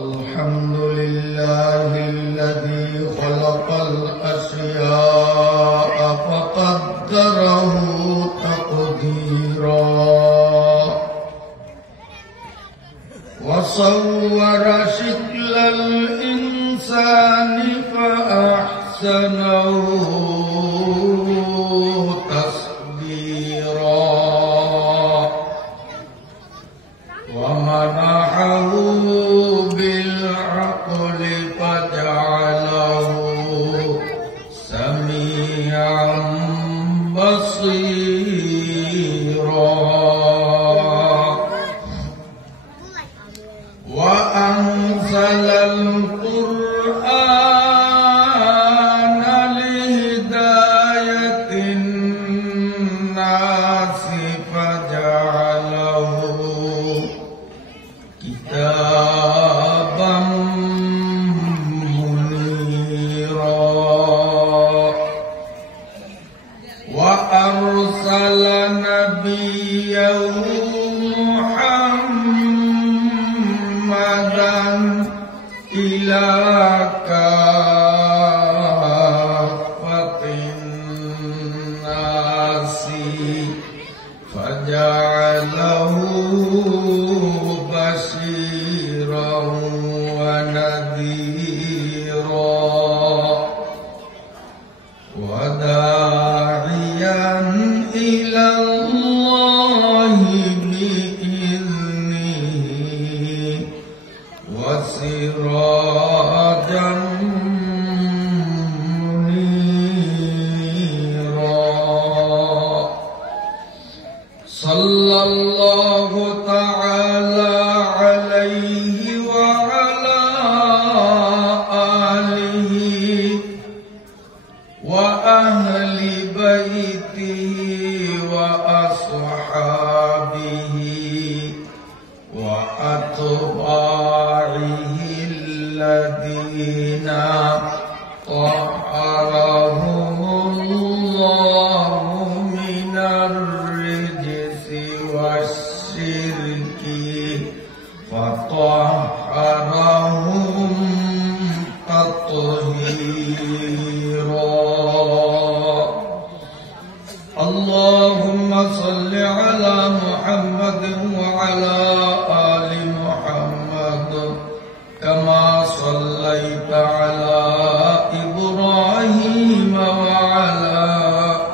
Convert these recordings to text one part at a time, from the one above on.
الحمد لله الذي خلق الأشياء فقدره تقديرا وصور شكل الإنسان فأحسنه تصويرا ومنحه بالعقل فجعله سميعا بصيرا وأنزل القرآن لهداية الناس فجعله كتابا منيرا وأرسل نبيه إلى كافة الناس فجعله بشيرا ونذيرا وداعيا إلى الله بإذنه وسراجا منيرا صلى الله تعالى عليه وعلى آله وأهل بيته وأصحابه وأتباعه الذين طهرهم الله من الرجس والشرك فطهرهم تطهيرا اللهم صل على محمد وعلى آل محمد كما صليت على إبراهيم وعلى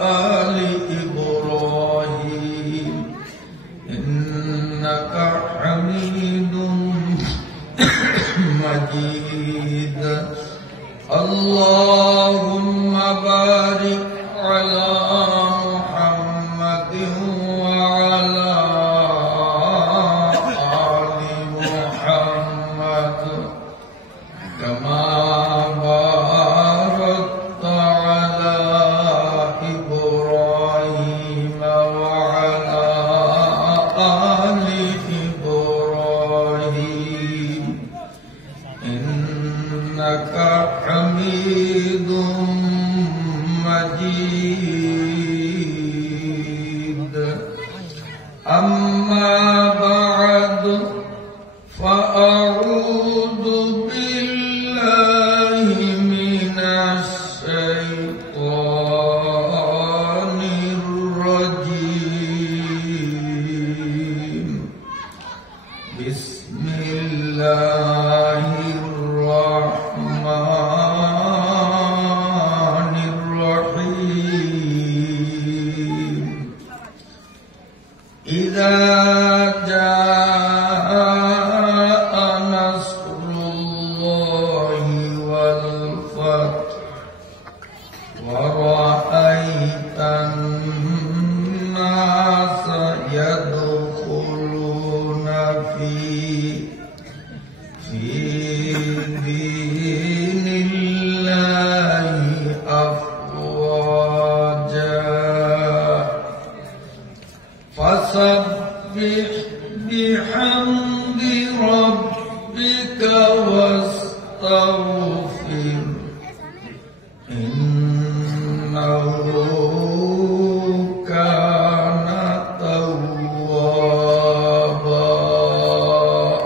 آل إبراهيم إنك حميد مجيد اللهم بارك على محمد وعلى آل محمد كما باركت على إبراهيم وعلى آل إبراهيم إنك حميد مجيد أما بعد فأعوذ بالله من الشيطان الرجيم بسم الله الرحمن الرحيم إذا جاء نصر الله والفتح ورأيت الناس يدخلون في دين الله أفواجا فسبح بحمد ربك واستغفر إنه كان توابا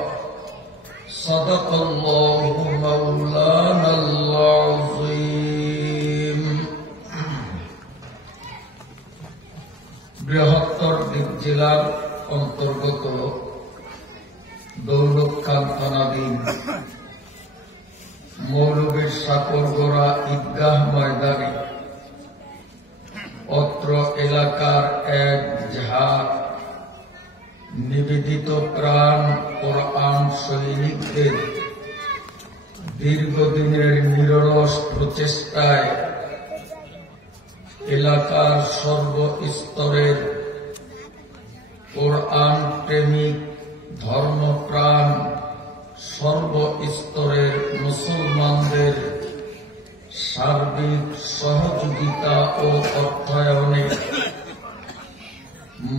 صدق الله مولانا العظيم বৃহত্তর দ্বীপ জেলার অন্তর্গত দৌলতখান থানাধীন মৌলভীর সাকরগোড়া ঈদগাহ ময়দানে অত্র এলাকার এক ঝাঁক নিবেদিত প্রাণ কোরআন সৈনিকদের দীর্ঘদিনের নিরলস প্রচেষ্টায় এলাকার সর্বস্তরের কোরআন প্রেমিক ধর্মপ্রাণ সর্বস্তরের মুসলমানদের সার্বিক সহযোগিতা ও অর্থায়নে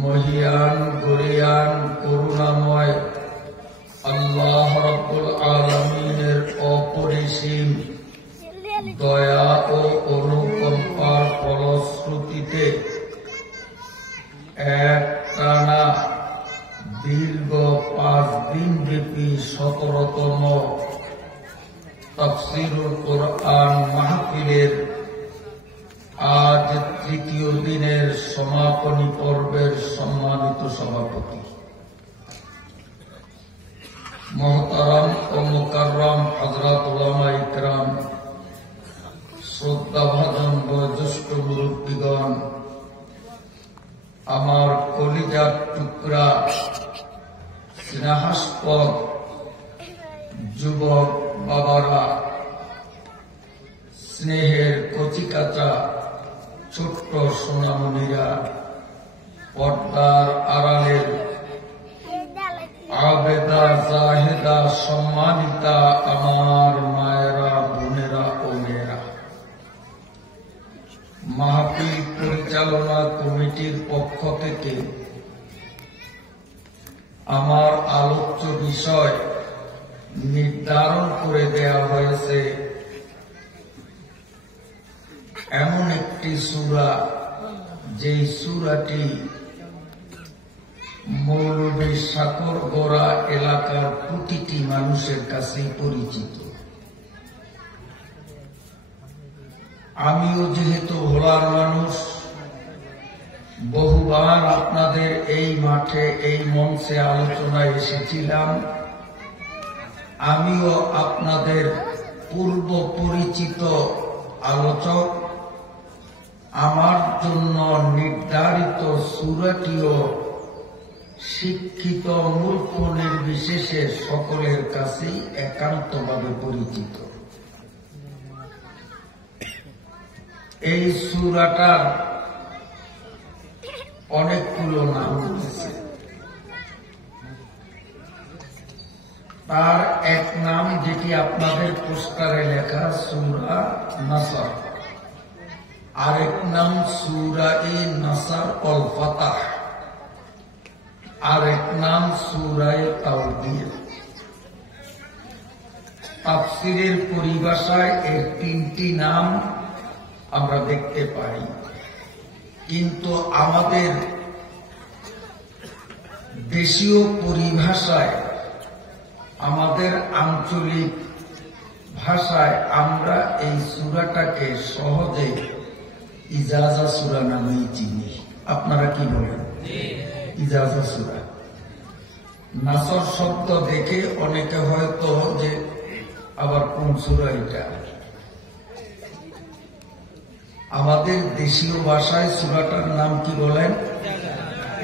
মহিয়ান গরিয়ান করুণাময় আল্লাহ রাব্বুল আলামিনের অপরিসীম দয়া ও অনুকম্পার ফলশ্রুতিতে একটানা দীর্ঘ 5 দিনব্যাপী 17তম তাফসীরুল কোরআন মাহফিলের আজ তৃতীয় দিনের সমাপনী পর্বের সম্মানিত সভাপতি মোহতারাম ও মুকাররম হযরত উলামা ইকরাম, শ্রদ্ধাভাজন বয়োজ্যেষ্ঠ মুরব্বীগণ, আমার কলিজার টুকরা স্নেহাস্পদ যুবক বাবারা, স্নেহের কচিকাঁচা ছোট্ট সোনামণিরা, পর্দার আড়ালের আবেদা জাহেদা সম্মানিতা আমার মায়েরা, বোনেরা ও মেয়েরা, মাহফিল পরিচালনা কমিটির পক্ষ থেকে আমার আলোচ্য বিষয় নির্ধারণ করে দেয়া হয়েছে এমন একটি সূরা, যেই সূরাটি মৌলভীর সাকরগোড়া এলাকার প্রতিটি মানুষের কাছে পরিচিত। আমিও যেহেতু ভোলার মানুষ, বহুবার আপনাদের এই মাঠে এই মঞ্চে আলোচনায় এসেছিলাম। আমিও আপনাদের পূর্ব পরিচিত আলোচক। আমার জন্য নির্ধারিত সূরাটিও শিক্ষিত মূর্খ নির্বিশেষে সকলের কাছেই একান্তভাবে পরিচিত। এই সূরাটার অনেকগুলো নাম রয়েছে। তার এক নাম, যেটি আপনাদের পোস্টারে লেখা, সূরা নাসর। আরেক নাম সূরা-ই নাসর আল ফাতাহ। আরেক নাম সূরা-ই তাওবীর। তাফসীরের পরিভাষায় এর 3টি নাম আমরা দেখতে পাই, কিন্তু আমাদের দেশীয় পরিভাষায়, আমাদের আঞ্চলিক ভাষায় আমরা এই সূরাটাকে সহজে ইজাজা সূরা নামেই চিনি। আপনারা কি বলেন? ইজাজা সূরা। নাসর শব্দ দেখে অনেকে হয়তো যে আবার কোন সূরা এটা। আমাদের দেশীয় ভাষায় সূরাটার নাম কি বলেন?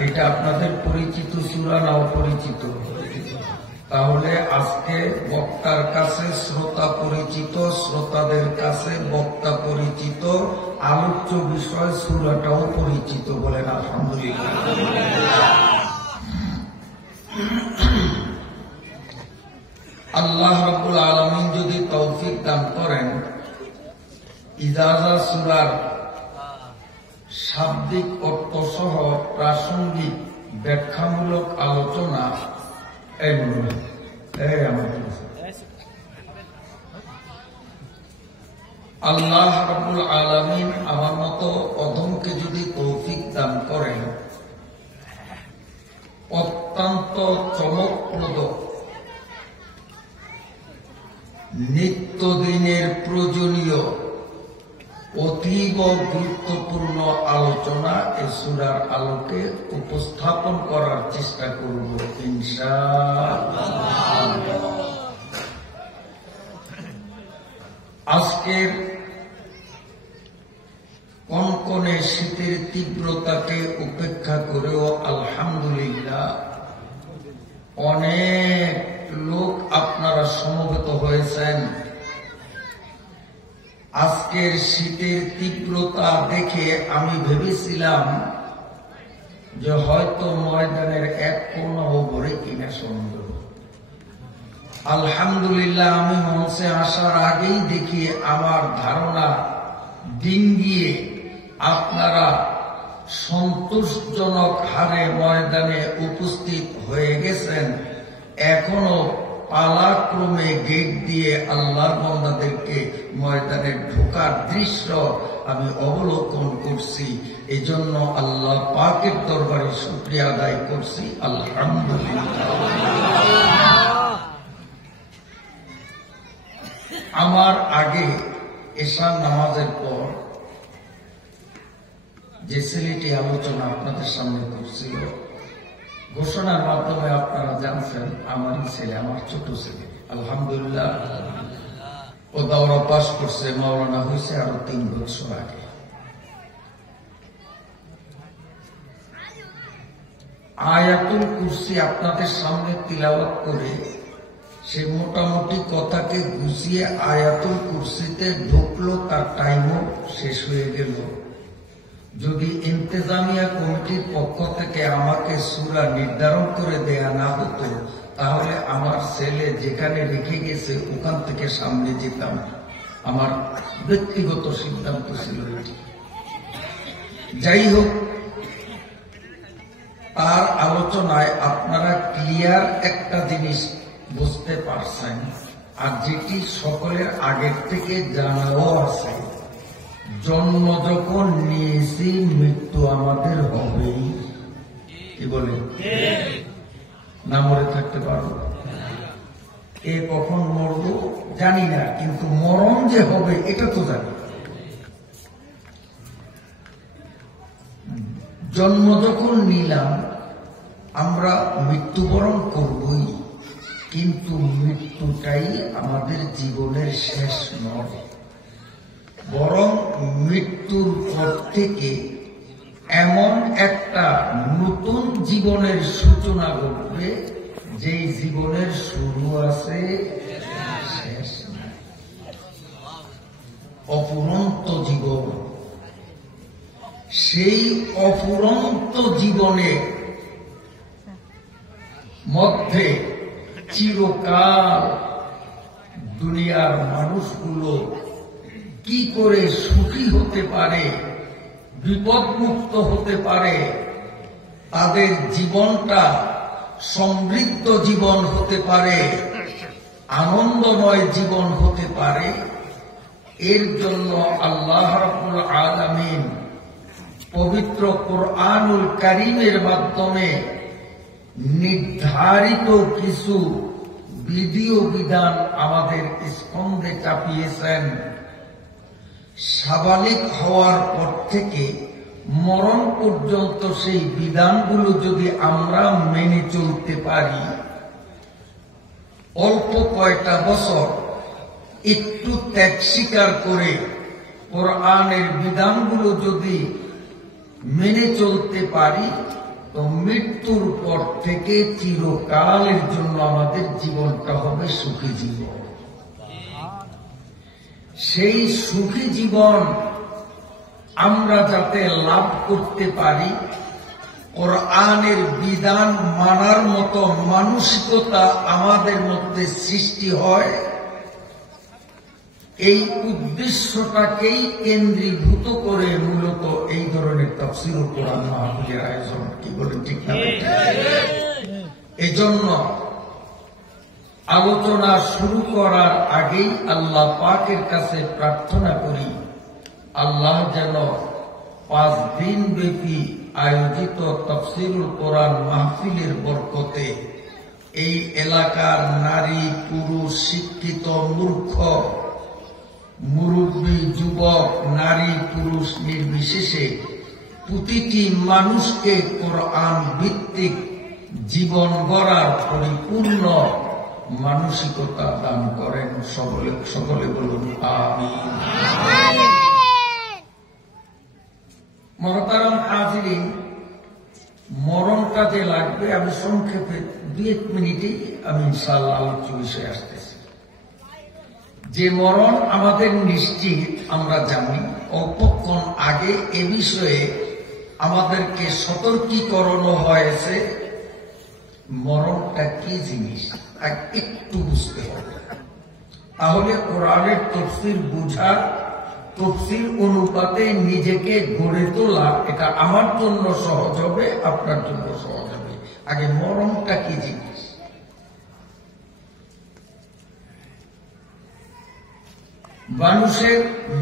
এটা আপনাদের পরিচিত সূরা না অপরিচিত? তাহলে আজকে বক্তার কাছে শ্রোতা পরিচিত, শ্রোতাদের কাছে বক্তা পরিচিত, আলোচ্য বিষয় সূরাটাও পরিচিত। বলেন আলহামদুলিল্লাহ। আল্লাহ রাব্বুল আলামিন যদি তৌফিক দান করেন, ইজাজা সূরার শাব্দিক অর্থ সহ প্রাসঙ্গিক ব্যাখ্যামূলক আলোচনা আল্লাহ রাব্বুল আলামিন আমার মতো অধমকে যদি তৌফিক দান করেন, অত্যন্ত চমকপ্রদ নিত্যদিনের প্রয়োজনীয় অতীব গুরুত্বপূর্ণ আলোচনা এই সূরার আলোকে উপস্থাপন করার চেষ্টা করব ইনশাআল্লাহ। আজকের কনকনে শীতের তীব্রতাকে উপেক্ষা করেও আলহামদুলিল্লাহ অনেক লোক আপনারা সমবেত হয়েছেন। আজকের শীতের তীব্রতা দেখে আমি ভেবেছিলাম যে হয়তো ময়দানের এক কোণাও ভরে কিনা সন্দেহ। আলহামদুলিল্লাহ আমি মঞ্চে আসার আগেই দেখি আমার ধারণা ডিঙ্গিয়ে আপনারা সন্তোষজনক হারে ময়দানে উপস্থিত হয়ে গেছেন। এখনো পালাক্রমে গেট দিয়ে আল্লাহর বান্দাদেরকে ময়দানে ঢোকার দৃশ্য আমি অবলোকন করছি। এজন্য আল্লাহ পাকের দরবারে শুকরিয়া আদায় করছি আলহামদুলিল্লাহ। আমার আগে এশার নামাজের পর যে ছেলেটি আলোচনা আপনাদের সামনে করছিল, ঘোষণার মাধ্যমে আপনারা জানছেন আমারই ছেলে, আমার ছোট ছেলে। আলহামদুলিল্লাহ ও দাওরা পাস করছে, মাওলানা হয়েছে আরো 3 বছর আগে। আয়াতুল কুরসি আপনাদের সামনে তিলাওয়াত করে সে মোটামুটি কথাকে গুছিয়ে আয়াতুল কুরসিতে ঢুকলো, তার টাইমও শেষ হয়ে গেল। যদি ইন্তেজামিয়া কমিটির পক্ষ থেকে আমাকে সূরা নির্ধারণ করে দেয়া না হতো, তাহলে আমার ছেলে যেখানে রেখে গেছে ওখান থেকে সামনে যেতাম। আমার ব্যক্তিগত সিদ্ধান্ত ছিল এটি। যাই হোক, তার আলোচনায় আপনারা ক্লিয়ার একটা জিনিস বুঝতে পারছেন, আর যেটি সকলের আগের থেকে জানাও আছে, জন্ম যখন নিয়েছি মৃত্যু আমাদের হবেই। কি বলে? না মরে থাকতে পারবো? এ কখন মরবো জানি না, কিন্তু মরণ যে হবে এটা তো জানি। জন্ম যখন নিলাম আমরা মৃত্যুবরণ করবই, কিন্তু মৃত্যুটাই আমাদের জীবনের শেষ নয়, বরং মৃত্যুর পর থেকে এমন একটা নতুন জীবনের সূচনা ঘটবে, যে জীবনের শুরু আছে শেষ নাই, অফুরন্ত জীবন। সেই অফুরন্ত জীবনের মধ্যে চিরকাল দুনিয়ার মানুষগুলো কি করে সুখী হতে পারে, বিপদমুক্ত হতে পারে, তাদের জীবনটা সমৃদ্ধ জীবন হতে পারে, আনন্দময় জীবন হতে পারে, এর জন্য আল্লাহ রাব্বুল আলামিন পবিত্র কোরআনুল কারীমের মাধ্যমে নির্ধারিত কিছু বিধি ও বিধান আমাদের স্কন্ধে চাপিয়েছেন। স্বাভাবিক হওয়ার পর থেকে মরণ পর্যন্ত সেই বিধানগুলো যদি আমরা মেনে চলতে পারি, অল্প কয়টা বছর একটু ত্যাগ স্বীকার করে কোরআনের বিধানগুলো যদি মেনে চলতে পারি, তো মৃত্যুর পর থেকে চিরকালের জন্য আমাদের জীবনটা হবে সুখী জীবন। সেই সুখী জীবন আমরা যাতে লাভ করতে পারি, কোরআনের বিধান মানার মতো মানসিকতা আমাদের মধ্যে সৃষ্টি হয়, এই উদ্দেশ্যটাকেই কেন্দ্রীভূত করে মূলত এই ধরনের তাফসীর ও কোরআন মাহফিলের আয়োজন। কি বলেন, ঠিক না? এজন্য আলোচনা শুরু করার আগেই আল্লাহ পাকের কাছে প্রার্থনা করি, আল্লাহ যেন 5 দিন ব্যাপী আয়োজিত তাফসীরুল কোরআন মাহফিলের বরকতে এই এলাকার নারী পুরুষ, শিক্ষিত মূর্খ, মুরব্বী, যুবক, নারী পুরুষ নির্বিশেষে প্রতিটি মানুষকে কোরআন ভিত্তিক জীবন গড়ার পরিপূর্ণ মানসিকতা দান করেন। সকলে বলুন আমিন। মহতারাম হাজিরিন, মরণটা যে লাগবে আমি সংক্ষেপে 2-1 মিনিটেই আমি ইনশাআল্লাহ আলোচ্য বিষয়ে আসতেছি। যে মরণ আমাদের নিশ্চিত আমরা জানি, অল্পক্ষণ আগে এ বিষয়ে আমাদেরকে সতর্কীকরণ হয়েছে। মরণটা কি জিনিস একটু বুঝতে হবে, তাহলে কোরআনের তাফসীর বুঝা, তাফসীর অনুপাতে নিজেকে গড়ে তোলা, এটা আমার জন্য সহজ হবে, আপনার জন্য সহজ হবে। আগে মরণটা কি জিনিস? মানুষের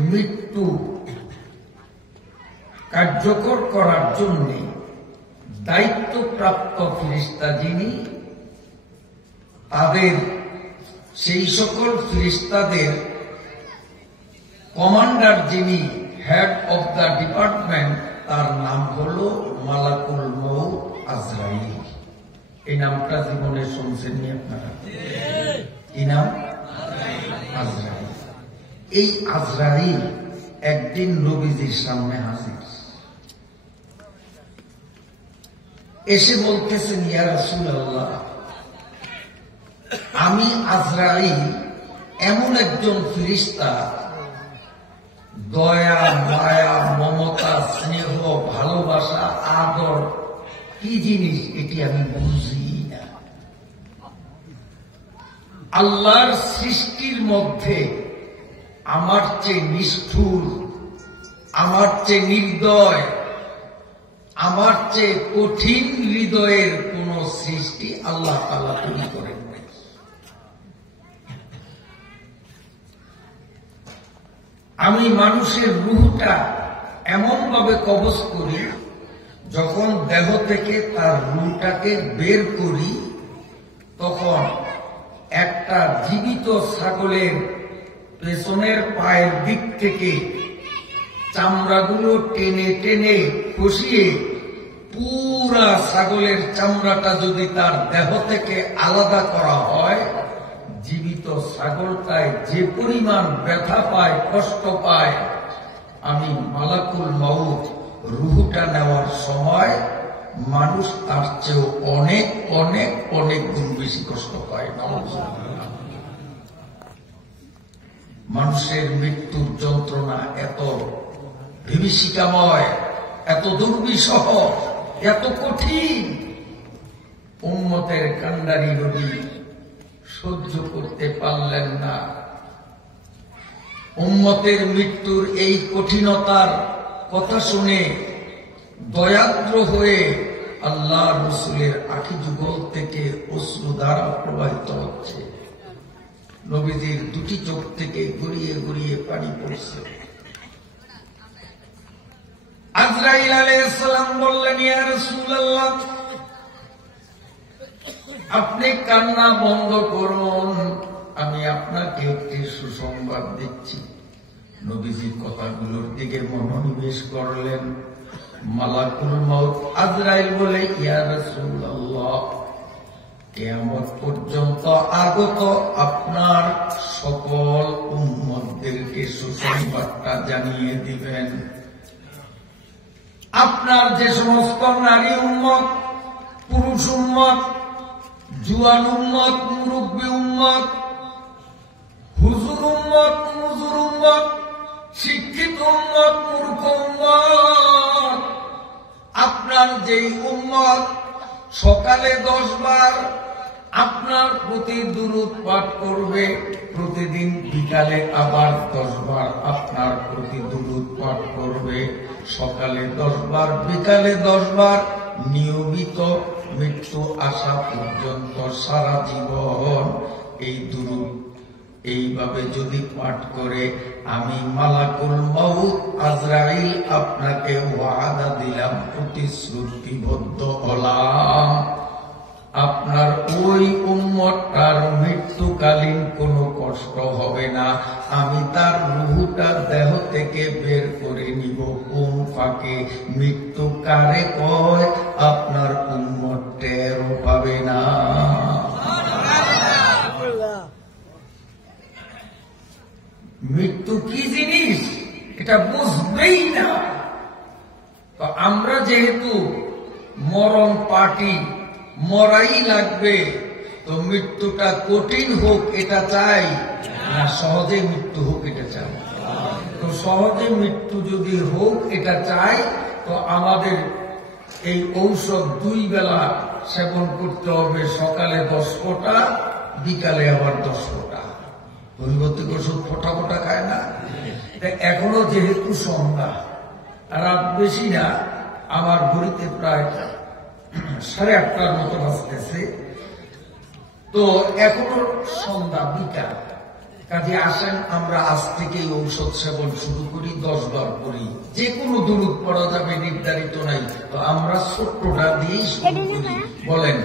মৃত্যু কার্যকর করার জন্য দায়িত্বপ্রাপ্ত ফেরেশতা যিনি, তাদের সেই সকল ফেরেশতাদের কমান্ডার যিনি, হেড অব দ্য ডিপার্টমেন্ট, তার নাম হল মালাকুল মউত আজরাইল। এই নামটা জীবনে শুনছেননি আপনারা? কি নাম? আজরাইল। এই আজরাইল একদিন নবীজির সামনে হাজির, এসে বলতেছেন, ইয়া রাসূলুল্লাহ, আমি আজরাইল এমন একজন ফেরেশতা, দয়া, মায়া, মমতা, স্নেহ, ভালোবাসা, আদর কি জিনিস এটি আমি বুঝি না। আল্লাহর সৃষ্টির মধ্যে আমার চেয়ে নিষ্ঠুর, আমার চেয়ে নির্দয়, আমার চেয়ে কঠিন হৃদয়ের কোন সৃষ্টি আল্লাহ তাআলা তৈরি করেন নাই। আমি মানুষের রূহটা এমন ভাবে কবজ করি, যখন দেহ থেকে তার রূহটাকে বের করি, তখন একটা জীবিত ছাগলের পেছনের পায়ের দিক থেকে চামড়াগুলো টেনে টেনে খসিয়ে পুরা ছাগলের চামড়াটা যদি তার দেহ থেকে আলাদা করা হয়, জীবিত ছাগলটায় যে পরিমাণ ব্যথা পায়, কষ্ট পায়, আমি মালাকুল মউত রূহটা নেওয়ার সময় মানুষ তার চেয়েও অনেক অনেক অনেক গুণ বেশি কষ্ট পায়। মানুষের মৃত্যুর যন্ত্রণা এত বিভীষিকাময়, এত দুর্বিষহ, এত কঠিন, উম্মতের কান্ডারি নবী সহ্য করতে পারলেন না। উম্মতের মৃত্যুর এই কঠিনতার কথা শুনে দয়াদ্র হয়ে আল্লাহ রাসূলের আঁখি যুগল থেকে অশ্রুধারা প্রবাহিত হচ্ছে। নবীজির দুটি চোখ থেকে গড়িয়ে গড়িয়ে পানি পড়ছে। আজরাইল আলাইহিস সালাম বললেন, ইয়া রাসূলুল্লাহ, আপনি কান্না বন্ধ করুন, আমি আপনাকে একটি সুসংবাদ দিচ্ছি। নবীজির কথাগুলোর দিকে মনোনিবেশ করলেন। মালাকুল মউত আজরাইল বলে, ইয়া রাসূলুল্লাহ, কিয়ামত পর্যন্ত আগত আপনার সকল উম্মতদেরকে সুসংবাদটা জানিয়ে দিবেন। আপনার যে সমস্ত নারী উম্মত, পুরুষ উম্মত, জুয়ান উম্মত, মুরব্বী উম্মত, হুজুর উম্মত, মুজুর উম্মত, শিক্ষিত উম্মত, মূর্খ উম্মত, আপনার যেই উম্মত সকালে 10 বার আপনার প্রতি দুরূদ পাঠ করবে, প্রতিদিন বিকালে আবার 10 বার আপনার প্রতি দুরূদ পাঠ করবে, সকালে 10 বার বিকালে 10 বার, নিয়মিত মৃত্যু আসা পর্যন্ত সারা জীবন এই দুরূদ এইভাবে যদি পাঠ করে, আমি মালাকুল মউত আজরাইল আপনাকে ওয়াদা দিলাম, প্রতিশ্রুতিবদ্ধ হলাম, আপনার ওই উম্মতটার মৃত্যুকালীন কোনো কষ্ট হবে না। আমি তার রুহুটা দেহ থেকে বের করে নিব কোন ফাঁকে। মৃত্যু কারে কয়? আপনার উম্মত টেরও পাবে না। মৃত্যু কি জিনিস এটা বুঝবেই না। তো আমরা যেহেতু মরণ পার্টি, মরাই লাগবে, তো মৃত্যুটা কঠিন হোক এটা চাই না সহজে মৃত্যু হোক এটা চাই? তো সহজে মৃত্যু যদি হোক এটা চাই, তো আমাদের এই ঔষধ 2 বেলা সেবন করতে হবে। সকালে 10 ফোঁটা, বিকালে আবার 10 ফোঁটা। হোমিওপ্যাথিক ওষুধ ফোঁটা ফোঁটা খায় না। এখনো যেহেতু সন্ধ্যা, রাত বেশি না, আমার ঘড়িতে প্রায় 8:30টার মতো বাজতেছে, তো এখনো সন্ধ্যা বিকাল। কাজে আসেন আমরা আজ থেকে ঔষধ সেবন শুরু করি, 10 বার করি। যে কোনো দুরূদ পড়া যাবে, নির্ধারিত নাই। তো আমরা ছোট্টটা দিয়েই শুরু করি। বলেন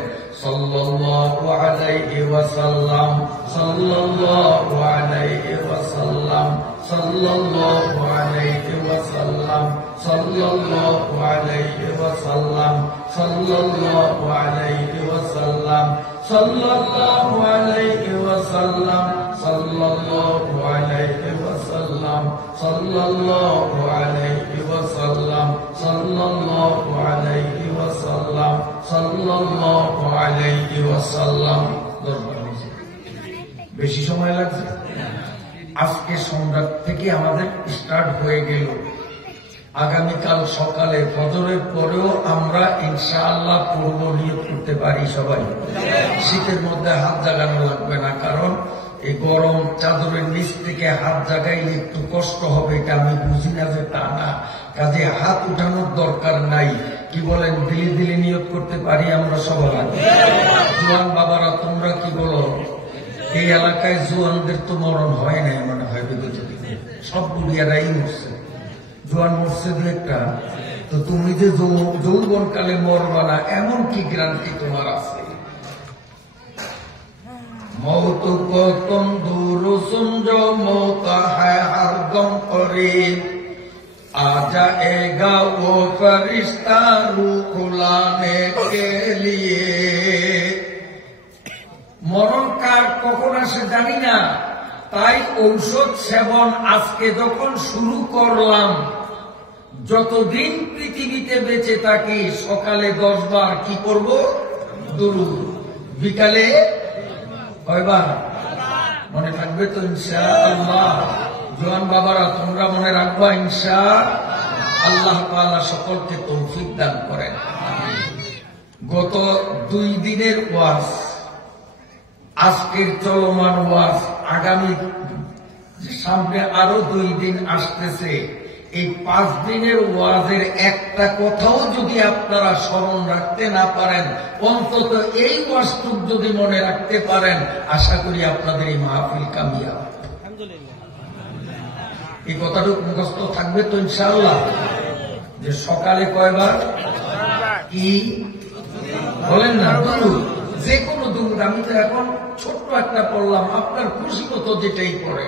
সাল্লাল্লাহু আলাইহি ওয়াসাল্লাম, সাল্লাল্লাহু আলাইহি ওয়াসাল্লাম, সাল্লাল্লাহু আলাইহি ওয়াসাল্লাম, সাল্লাল্লাহু আলাইহি ওয়াসাল্লাম, সাল্লাল্লাহু আলাইহি ওয়াসাল্লাম, সাল্লাল্লাহু আলাইহি ওয়াসাল্লাম, সাল্লাল্লাহু আলাইহি ওয়াসাল্লাম, সাল্লাল্লাহু আলাইহি ওয়াসাল্লাম, সাল্লাল্লাহু আলাইহি ওয়াসাল্লাম, সাল্লাল্লাহু আলাইহি ওয়াসাল্লাম। বেশি সময় লাগছে? আজকে সন্ধ্যা থেকে আমাদের স্টার্ট হয়ে গেল। আগামীকাল সকালে ফজরের পরেও আমরা ইনশাআল্লাহ পূর্ব নিয়ত করতে পারি সবাই। শীতের মধ্যে হাত জাগানো লাগবে না, কারণ এই গরম চাদরের নিচ থেকে হাত জাগাইলে একটু কষ্ট হবে, এটা আমি বুঝি না যে তা না। কাজে হাত উঠানোর দরকার নাই। কি বলেন, দিলে দিলে নিয়ত করতে পারি আমরা সবাই? জোয়ান বাবারা তোমরা কি বলো? এই এলাকায় জোয়ানদের তো মরণ হয় নাই মনে হয়, বিগত দিনে সব বুড়িয়ারাই মরছে, জোয়ান মরছে 2-1টা। তো তুমি যে যৌবন কালে মরবা না এমন কি গ্যারান্টি তোমার আছে? মৌত কতম দূর সুঞ্জ মৌত হ্যায় হরদম করিব, आजा एगा वो फरिश्ता रूह लाने के लिए। মরণ কার কখন আসে জানি না, তাই ঔষধ সেবন আজকে যখন শুরু করলাম, যতদিন পৃথিবীতে বেঁচে থাকি সকালে 10 বার কি করব? দুরূদ। বিকালে কয়বার? মনে থাকবে তো ইনশাআল্লাহ? জোয়ান বাবারা তোমরা মনে রাখবা ইনশাআল্লাহ। তাআলা সকলকে তৌফিক দান করেন। গত 2 দিনের ওয়াজ, আজকের চলমান ওয়াজ, আগামী সামনে আরো 2 দিন আসতেছে, এই 5 দিনের ওয়াজের একটা কথাও যদি আপনারা স্মরণ রাখতে না পারেন, অন্তত এই ওয়াজটুক যদি মনে রাখতে পারেন, আশা করি আপনাদের এই মাহফিল কামিয়াব। এই কথাটুকু মুখস্থ থাকবে তো ইনশাআল্লাহ? যে সকালে কয়বার কি বলেন না? দুরূদ, যে কোনো দুরূদ। আমি তো এখন ছোট্ট একটা পড়লাম, আপনার খুশি মতো যেটাই পড়ে।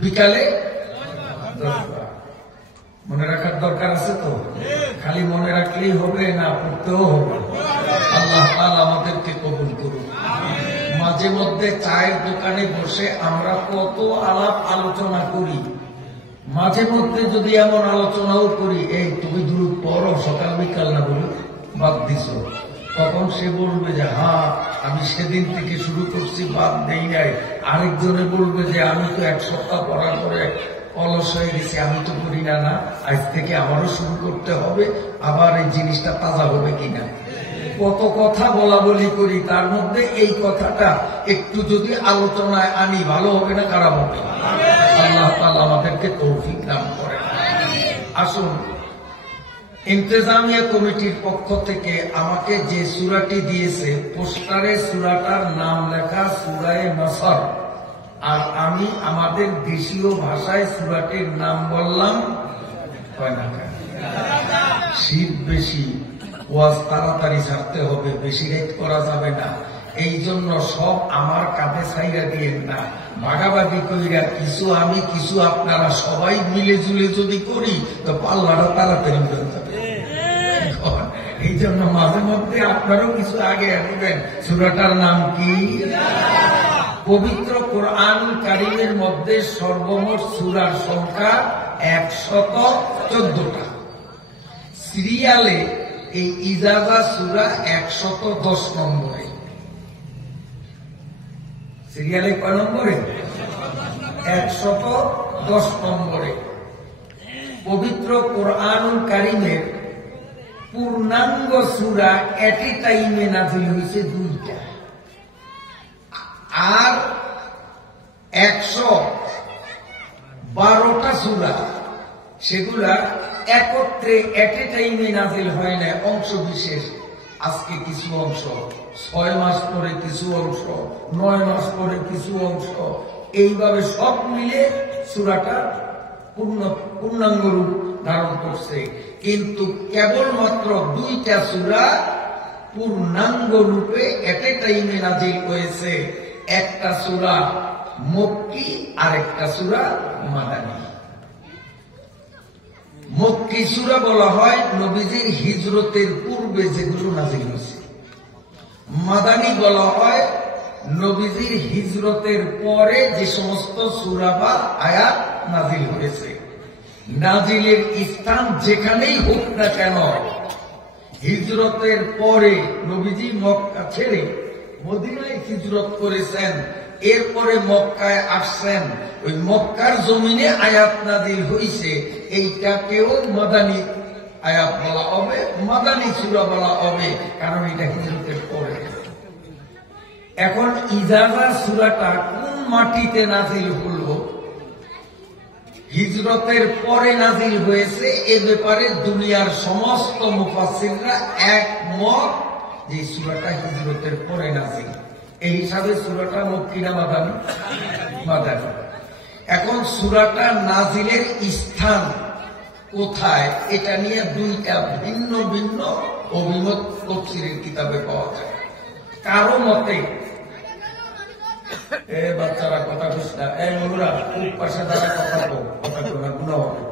বিকালে 10 বার। মনে রাখার দরকার আছে তো? খালি মনে রাখলেই হবে না, পড়তেও হবে। আল্লাহ তাআলা আমাদেরকে কবুল করুন। মাঝে মধ্যে চায়ের দোকানে বসে আমরা কত আলাপ আলোচনা করি, মাঝে মধ্যে যদি এমন আলোচনাও করি, এই তুমি দুরূদ পড়ো সকাল বিকাল না বলে বাদ দিছ, তখন সে বলবে যে হ্যাঁ আমি সেদিন থেকে শুরু করছি, বাদ দেই নাই। আরেকজনে বলবে যে আমি তো 1 সপ্তাহ পড়ার পরে অলস হয়ে গেছি, আমি তো করি না, না আজ থেকে আমারও শুরু করতে হবে, আবার এই জিনিসটা তাজা হবে কিনা। কত কথা বলা বলি করি, তার মধ্যে এই কথাটা একটু যদি আলোচনায় আনি, ভালো হবে না খারাপ হবে? আল্লাহ তাআলা আমাদেরকে তৌফিক দান করেন। আসুন, ইন্তেজামিয়া কমিটির পক্ষ থেকে আমাকে যে সূরাটি দিয়েছে, পোস্টারে সূরাটার নাম লেখা সূরায়ে নসর, আর আমি আমাদের দেশীয় ভাষায় সূরাটির নাম বললাম শীত বেশি, ওয়াজ তাড়াতাড়ি ছাড়তে হবে, বেশি লেট করা যাবে না। এই জন্য সব আমার কাঁধে ছাইরা দিয়েন না, ভাগাভাগি কইরা কিছু আমি কিছু আপনারা সবাই মিলে জুলে যদি করি তো পাল্লাটা তাড়াতাড়ি হয়ে যাবে। এই জন্য মাঝে মধ্যে আপনারও কিছু আগে আসবেন। সূরাটার নাম কি? পবিত্র কোরআনুল কারীমের মধ্যে সর্বমোট সূরার সংখ্যা 114টা। সিরিয়ালে এই ইজাজা সূরা 110 নম্বরে। সিরিয়ালে কয় নম্বরে? 110 নম্বরে। পবিত্র কোরআনুল কারীমের পূর্ণাঙ্গ সূরা এট এ টাইমে নাযিল হয়েছে 2টা, আর 112টা সূরা সেগুলা একত্রে এট এ টাইমে নাযিল হয় না, অংশ বিশেষ। আজকে কিছু অংশ, 6 মাস পরে কিছু অংশ, 9 মাস পরে কিছু অংশ, এইভাবে সব মিলে সূরাটা পূর্ণাঙ্গ রূপ ধারণ করছে। কিন্তু কেবলমাত্র 2টা সূরা পূর্ণাঙ্গ রূপে এট এ টাইমে নাযিল হয়েছে। একটা সূরা মক্কি আর একটা সূরা মাদানী। মক্কি সূরা বলা হয় নবীজির হিজরতের পূর্বে যেগুলো নাযিল হয়েছে, মাদানী বলা হয় নবীজির হিজরতের পরে যে সমস্ত সূরা বা আয়াত নাযিল হয়েছে। নাযিলের স্থান যেখানেই হোক না কেন, হিজরতের পরে নবীজি মক্কা ছেড়ে মদিনায় হিজরত করেছেন, এরপরে মক্কায় আসছেন, ওই মক্কার জমিনে আয়াত নাযিল হইছে, এইটাকেও মাদানী আয়াত বলা হবে, মাদানী সূরা বলা হবে, কারণ এটা হিজরতের পরে। এখন ইজাজা সূরাটা কোন মাটিতে নাযিল হলো, হিজরতের পরে নাযিল হয়েছে, এ ব্যাপারে দুনিয়ার সমস্ত মুফাসসিররা একমত যে সূরাটা হিজরতের পরে নাযিল। এই হিসাবে সূরাটা মক্কি না মাদানী? মাদানী। এখন সূরাটা নাযিলের স্থান কোথায়, এটা নিয়ে 2টা ভিন্ন ভিন্ন অভিমত তাফসীরের কিতাবে পাওয়া যায়। কারো মতে, বাচ্চারা কথা বুঝ না, মনুরা খুব পাশে দ্বারা কথা না, গুণা হবে,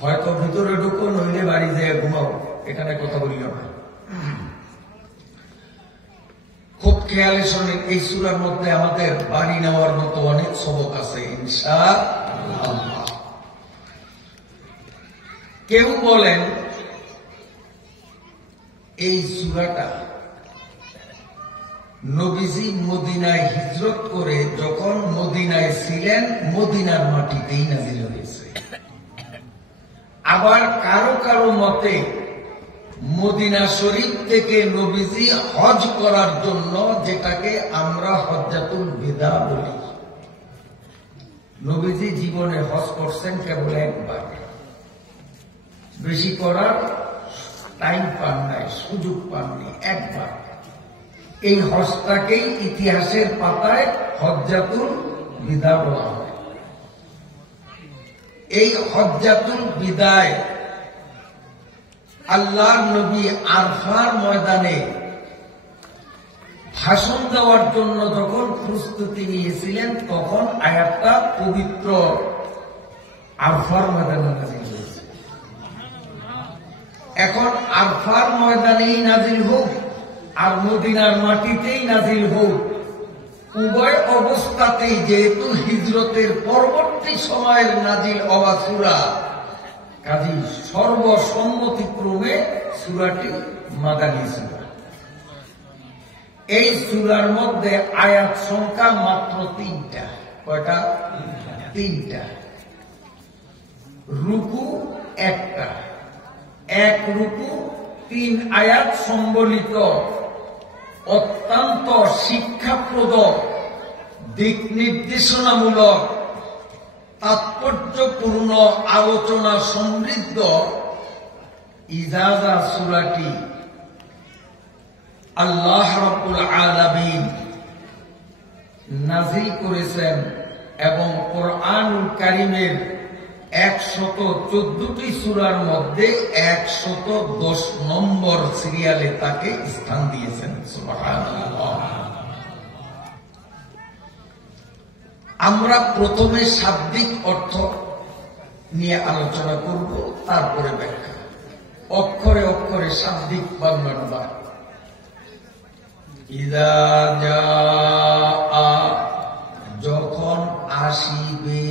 হয়তো ভিতরে ঢুকো, নইলে বাড়ি যেয়ে ঘুমাও, এখানে কথা বলিও না। খুব খেয়ালে শোনেন, এই সূরার মধ্যে আমাদের বাড়ি নেওয়ার মতো অনেক সবক আছে ইনশাআল্লাহ। কেউ বলেন এই সূরাটা নবীজি মদিনায় হিজরত করে যখন মদিনায় ছিলেন, মদিনার মাটিতেই নাযিল হয়েছে। আবার কারো কারো মতে মদিনা শরীফ থেকে নবীজি হজ করার জন্য, যেটাকে আমরা হজ্জাতুল বিদা বলি, নবীজি জীবনে হজ করছেন কেবল একবার, বেশি করার টাইম পান নাই, সুযোগ পাননি, একবার। এই হজটাকেই ইতিহাসের পাতায় হজ্জাতুল বিদা বলা হয়। এই হজ্জাতুল বিদায় আল্লাহর নবী আরফার ময়দানে ভাষণ দেওয়ার জন্য যখন প্রস্তুতি নিয়েছিলেন, তখন আয়াতটা পবিত্র আরফার ময়দানে নাযিল হয়েছে। এখন আরফার ময়দানেই নাযিল হোক আর মদিনার মাটিতেই নাযিল হোক, উভয় অবস্থাতেই যেহেতু হিজরতের পরবর্তী সময়ের নাযিল হওয়া সূরা, কাজী সর্বসম্মতিক্রমে সূরাটি মাদানী সূরা। এই সূরার মধ্যে আয়াত সংখ্যা মাত্র 3টা। কয়টা? 3টা। রুকু 1টা, 1 রুকু 3 আয়াত সম্বলিত অত্যন্ত শিক্ষাপ্রদ, দিক নির্দেশনামূলক, তাৎপর্যপূর্ণ আলোচনা সমৃদ্ধ ইজাজা সূরাটি আল্লাহ রাব্বুল আলামিন নাযিল করেছেন এবং কোরআনুল কারীমের 114টি সূরার মধ্যে 110 নম্বর সিরিয়ালে তাকে স্থান দিয়েছেন। সুবহানাল্লাহ। আমরা প্রথমে শাব্দিক অর্থ নিয়ে আলোচনা করব, তারপরে ব্যাখ্যা। অক্ষরে অক্ষরে শাব্দিক বাংলা। ইযা জাআ, যখন আসিবে।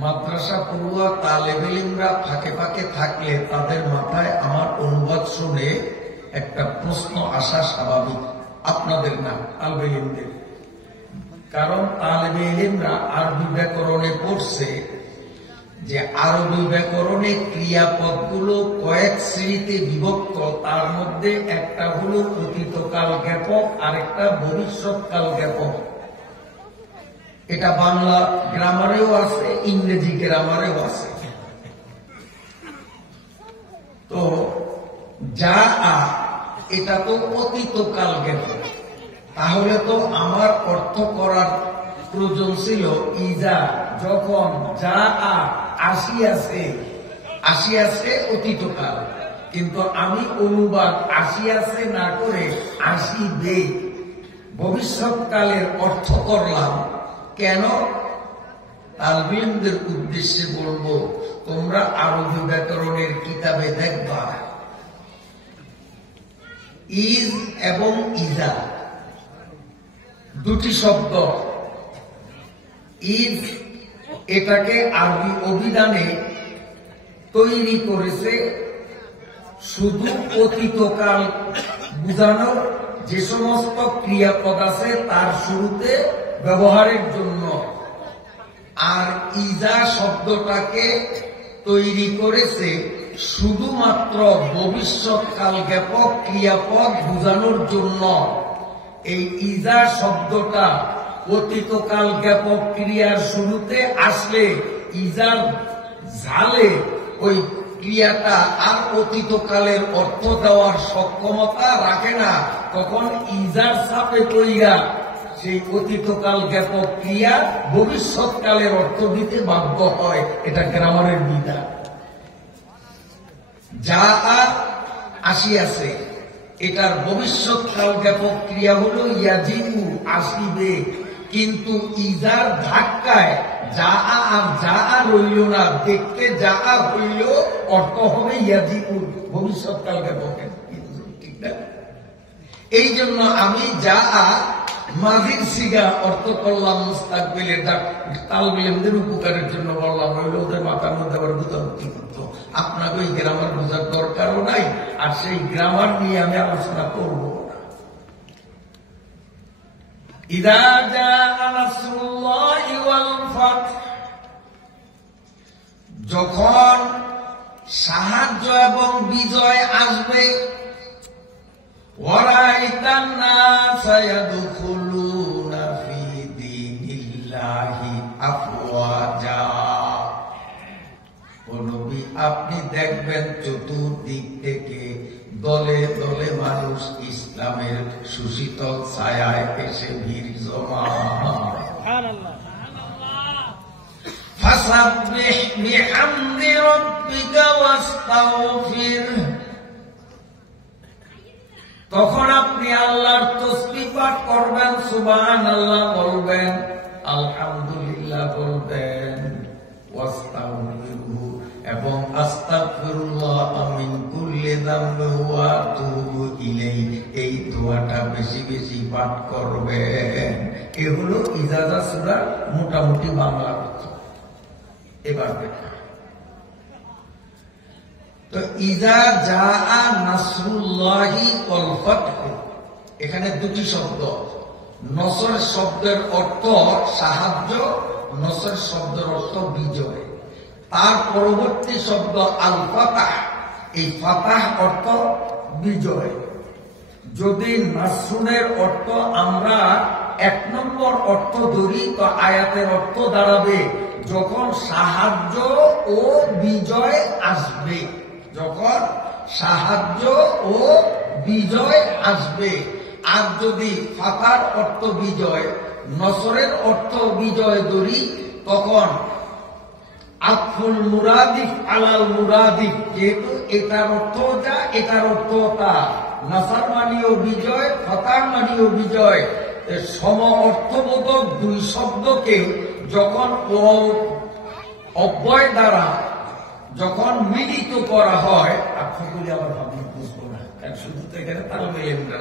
মাদ্রাসা পড়ুয়া তালেবে ইলমরা ফাঁকে ফাঁকে থাকলে তাদের মাথায় আমার অনুবাদ শুনে একটা প্রশ্ন আসা স্বাভাবিক, আপনাদের না, তালেবে ইলমদের। কারণ তালেবে ইলমরা আরবি ব্যাকরণে পড়ছে যে আরবি ব্যাকরণে ক্রিয়াপদগুলো কয়েক শ্রেণীতে বিভক্ত, তার মধ্যে একটা হলো অতীতকাল জ্ঞাপক, আরেকটা ভবিষ্যৎকাল জ্ঞাপক। এটা বাংলা গ্রামারেও আছে, ইংরেজি গ্রামারেও আছে। তো যা এটা তো অতীতকাল জ্ঞাপক, তাহলে তো আমার অর্থ করার প্রয়োজন ছিল ইজা, যখন, যা আসিয়াছে। আসিয়াছে অতীতকাল, কিন্তু আমি অনুবাদ আসিয়াছে না করে আসিবে ভবিষ্যৎকালের অর্থ করলাম। কেন? তালেবে ইলমদের উদ্দেশ্যে বলবো, তোমরা আরবি ব্যাকরণের কিতাবে দেখবা ইজ এবং ইজা দুটি শব্দ। ইজ এটাকে আরবি অভিধানে তৈরি করেছে শুধু অতীতকাল বুঝানোর, যে সমস্ত ক্রিয়াপদ আছে তার শুরুতে ব্যবহারের জন্য। আর ইজা শব্দটাকে তৈরি করেছে শুধুমাত্র ভবিষ্যৎকাল জ্ঞাপক ক্রিয়াপদ বুঝানোর জন্য। এই ইজা শব্দটা অতীতকাল জ্ঞাপক ক্রিয়ার শুরুতে আসলে ইজার ঝালে ওই ক্রিয়াটা আর অতীতকালের অর্থ দেওয়ার সক্ষমতা রাখে না, তখন ইজার ছাপে কইরা সেই অতীতকাল জ্ঞাপক ক্রিয়া ভবিষ্যৎকালের অর্থ দিতে বাধ্য হয়। এটা গ্রামারের বিধান। যা আসিয়াছে, এটার ভবিষ্যৎকাল জ্ঞাপক ক্রিয়া হলো ইয়াজিউ, আসিবে। কিন্তু ইজার ধাক্কায় যা আর যা রইল না, দেখতে যা হইল অর্থ হবে ইয়াজিউ, ভবিষ্যৎকাল জ্ঞাপকের। ঠিক না? এই জন্য আমি যা মাজির সিগা অর্থ করলাম মুস্তাকবিলের। তালেবে ইলমদের উপকারের জন্য বললাম, হইলে ওদের মাথার মধ্যে আবার বুঝাবুঝি করতো। আপনাকে ওই গ্রামার বোঝার দরকারও নাই, আর সেই গ্রামার নিয়ে আমি আলোচনা করব না। ইযা জাআ নাসরুল্লাহি ওয়াল ফাতহ, যখন সাহায্য এবং বিজয় আসবে। ওয়ারাইতান নাসা ইয়াদখুলুনা ফি দীনিল্লাহি আফওয়াজা, ও নবী আপনি দেখবেন চতুর্দিক থেকে দলে দলে মানুষ ইসলামের সুশীতল ছায়ায় এসে ভিড় জমা। ফাসাব্বিহ বিহামদি রাব্বিকা ওয়াস্তাগফির, তখন আপনি আল্লাহর তাসবিহ পাঠ করবেন, সুবহানাল্লাহ বলবেন, আলহামদুলিল্লাহ বলবেন, ওয়াস্তাগফিরহু এবং আস্তাগফিরুল্লাহ মিন কুল্লি যামবি ওয়া আতুবু ইলাইহি, এই দোয়াটা বেশি বেশি পাঠ করবেন। এ হলো ইজাজা সূরার মোটামুটি বাংলা অর্থ। এবার দেখা, তো ইজা জাআ নাসরুল্লাহি ওয়াল ফাতহ, এখানে দুটি শব্দ। নসর শব্দের অর্থ সাহায্য, নসর শব্দের অর্থ বিজয়। তার পরবর্তী শব্দ আল ফাতাহ, এই ফাতাহ অর্থ বিজয়। যদি নাসরুনের অর্থ আমরা 1 নম্বর অর্থ ধরি, তো আয়াতের অর্থ দাঁড়াবে যখন সাহায্য ও বিজয় আসবে। যখন সাহায্য ও বিজয় আসবে। আর যদি ফাতার অর্থ বিজয়, নসরের অর্থ বিজয় ধরি, তখন আতফুল মুরাদিফ আলাল মুরাদিফ, যেহেতু এটার অর্থ যা এটার অর্থ তা, নাসার মানিও বিজয়, ফতার মানিও বিজয়, সম অর্থবোধক দুই শব্দকে যখন অব্যয় দ্বারা যখন মিলিত করা হয়, আপনাগুলি আবার ভাবি বুঝবো না, কারণ শুধু তো এখানে তাল মেলেন না।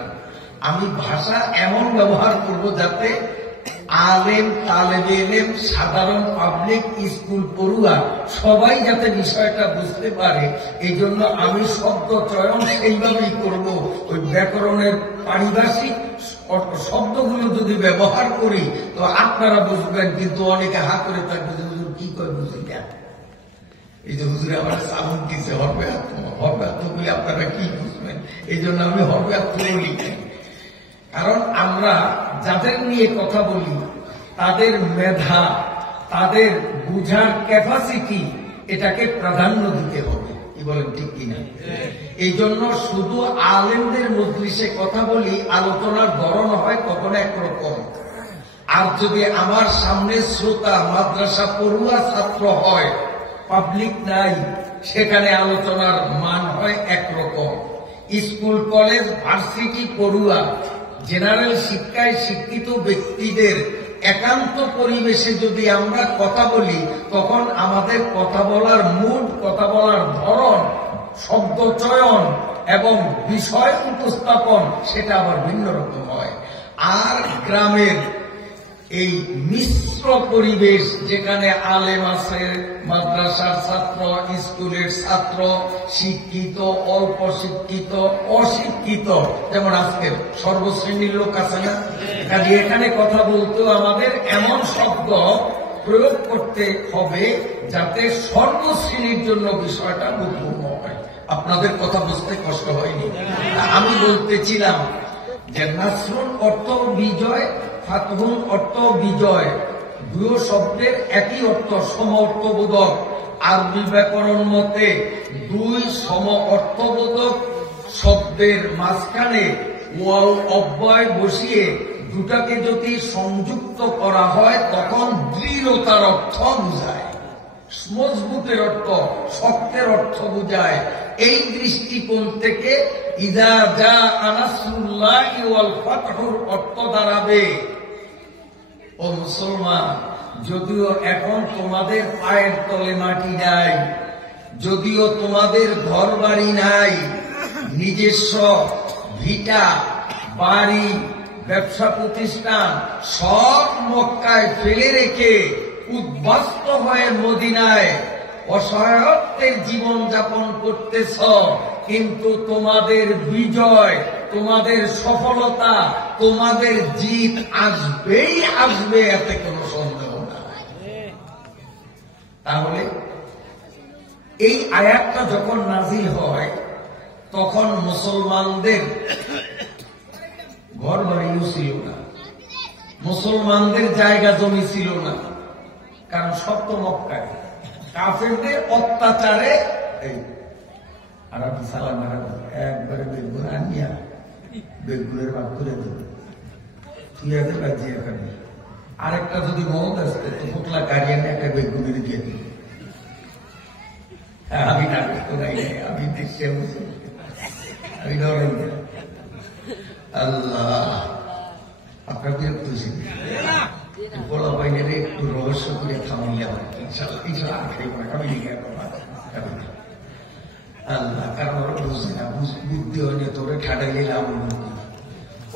আমি ভাষা এমন ব্যবহার করব যাতে আলেম, তালেবে ইলম, সাধারণ পাবলিক, স্কুল পড়ুয়া সবাই যাতে বিষয়টা বুঝতে পারে। এই জন্য আমি শব্দ চয়ন সেইভাবেই করব। ওই ব্যাকরণের পারিভাষিক শব্দগুলো যদি ব্যবহার করি তো আপনারা বুঝবেন, কিন্তু অনেকে হা করে থাকবে যে হুজুর কি করে বুঝি না। এই যে হুজুরে আমার সামন দিচ্ছে হরবে আত্মগুলি আপনারা কি বুঝবেন, এই জন্য আমি হরবে আত্মগুলো লিখি। কারণ আমরা যাদের নিয়ে কথা বলি তাদের মেধা, তাদের বুঝার ক্যাপাসিটি, এটাকে প্রাধান্য দিতে হবে। কি বলেন, ঠিক কিনা? এই জন্য শুধু আলেমদের মজলিসে কথা বলি, আলোচনার ধরন হয় তখন একরকম। আর যদি আমার সামনে শ্রোতা মাদ্রাসা পড়ুয়া ছাত্র হয়, পাবলিক নাই, সেখানে আলোচনার মান হয় একরকম। স্কুল কলেজ ভার্সিটি পড়ুয়া জেনারেল শিক্ষায় শিক্ষিত ব্যক্তিদের একান্ত পরিবেশে যদি আমরা কথা বলি, তখন আমাদের কথা বলার মুড, কথা বলার ধরন, শব্দ চয়ন এবং বিষয় উপস্থাপন সেটা আবার ভিন্ন রকম হয়। আর গ্রামের এই মিশ্র পরিবেশ, যেখানে আলেম আছে, মাদ্রাসার ছাত্র, স্কুলের ছাত্র, শিক্ষিত, অল্প শিক্ষিত, অশিক্ষিত, যেমন আজকের সর্বশ্রেণীর লোক আছে না, কাজে এখানে কথা বলতেও আমাদের এমন শব্দ প্রয়োগ করতে হবে যাতে সর্বশ্রেণীর জন্য বিষয়টা বোধগম্য হয়। আপনাদের কথা বুঝতে কষ্ট হয়নি? আমি বলতেছিলাম যে নাসরুন অর্থ বিজয়, ফাতহুন অর্থ বিজয়, দুই শব্দের একই অর্থ, সম অর্থবোধক। আরবি ব্যাকরণ মতে দুই সম অর্থবোধক শব্দের মাঝখানে ওয়াও অব্যয় বসিয়ে দুটাকে যদি সংযুক্ত করা হয় তখন দৃঢ়তার অর্থ বোঝায়, মজবুতের অর্থ, শক্তের অর্থ বোঝায়। এই দৃষ্টিকোণ থেকে ইযা জাআ নাসরুল্লাহি ওয়াল ফাতহুর অর্থ দাঁড়াবে, ও মুসলমান, যদিও এখন তোমাদের পায়ের তলে মাটি নাই, যদিও তোমাদের ঘর বাড়ি নাই, নিজস্ব ভিটা বাড়ি, ব্যবসা প্রতিষ্ঠান সব মক্কায় ফেলে রেখে উদ্বাস্ত হয়ে মদিনায় অসহায়ত্বের জীবন যাপন করতেছ, কিন্তু তোমাদের বিজয়, তোমাদের সফলতা, তোমাদের জিত আসবেই আসবে, এতে কোনো সন্দেহ নাই। তাহলে এই আয়াতটা যখন নাজিল হয় তখন মুসলমানদের ঘর বাড়িও ছিল না, মুসলমানদের জায়গা জমি ছিল না, কারণ সব তো মক্কায় কাফেরদের অত্যাচারে। এই আরবি সালাম একবারে বেগুন আনিয়া বেগুনের ভাগ করে দেবে, তুই আগে রাজি এখানে আরেকটা যদি মহৎ আসতে তো ফোকলা গাড়ি আনে একটা বেগুনের দিয়ে দিবে। আমি নাটক তো গাই নাই, আমি দেখছি, আমি ধরাই না। আল্লাহ আপনার বিরক্ত হয়েছে, বলা বাইরে একটু রহস্য করে থামাইলে হয় আল্লাহ, কারণ ওরা বুঝে না, বুদ্ধি হয়নি, তোরে ঠাটাইলে লাভ।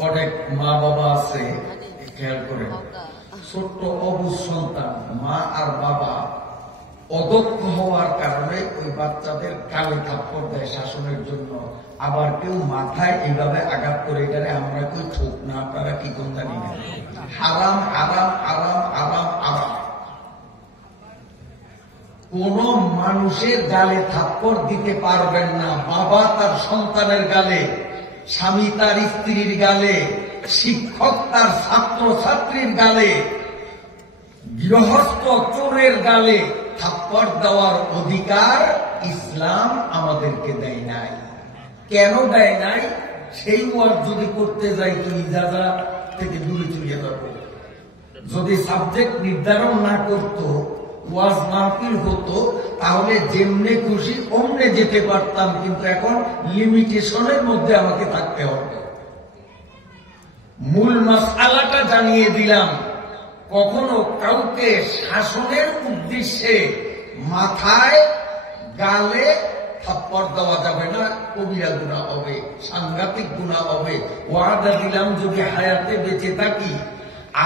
অনেক মা বাবা আছে, খেয়াল করে, ছোট্ট অবুঝ সন্তান, মা আর বাবা অদক্ষ হওয়ার কারণে ওই বাচ্চাদের কালে থাপ্পড় দেয় শাসনের জন্য, আবার কেউ মাথায় এইভাবে আঘাত করে, এটারে আমরা কেউ ঠোক না, আপনারা কি কোন জানি না, হারাম হারাম আরাম আরাম আরাম। কোন মানুষের গালে থাপ্পড় দিতে পারবেন না, বাবা তার সন্তানের গালে, স্বামী তার স্ত্রীর গালে, শিক্ষক তার ছাত্র ছাত্রীর গালে, গৃহস্থ চোরের গালে থাপ্পড় দেওয়ার অধিকার ইসলাম আমাদেরকে দেয় নাই। কেন দেয় নাই? সেই ওয়ার্ড যদি করতে যাই তো ইজাজা থেকে দূরে চলে যাবো। যদি সাবজেক্ট নির্ধারণ না করত ওয়াজ মাহফিল হতো তাহলে যেমনে খুশি অমনে যেতে পারতাম, কিন্তু এখন লিমিটেশনের মধ্যে আমাকে থাকতে হবে। মূল মাসআলাটা জানিয়ে দিলাম, কখনো কাউকে শাসনের উদ্দেশ্যে মাথায় গালে থাপ্পড় দেওয়া যাবে না, কবিরা গুনাহ হবে, সাংঘাতিক গুনাহ হবে। ওয়াদা দিলাম যদি হায়াতে বেঁচে থাকি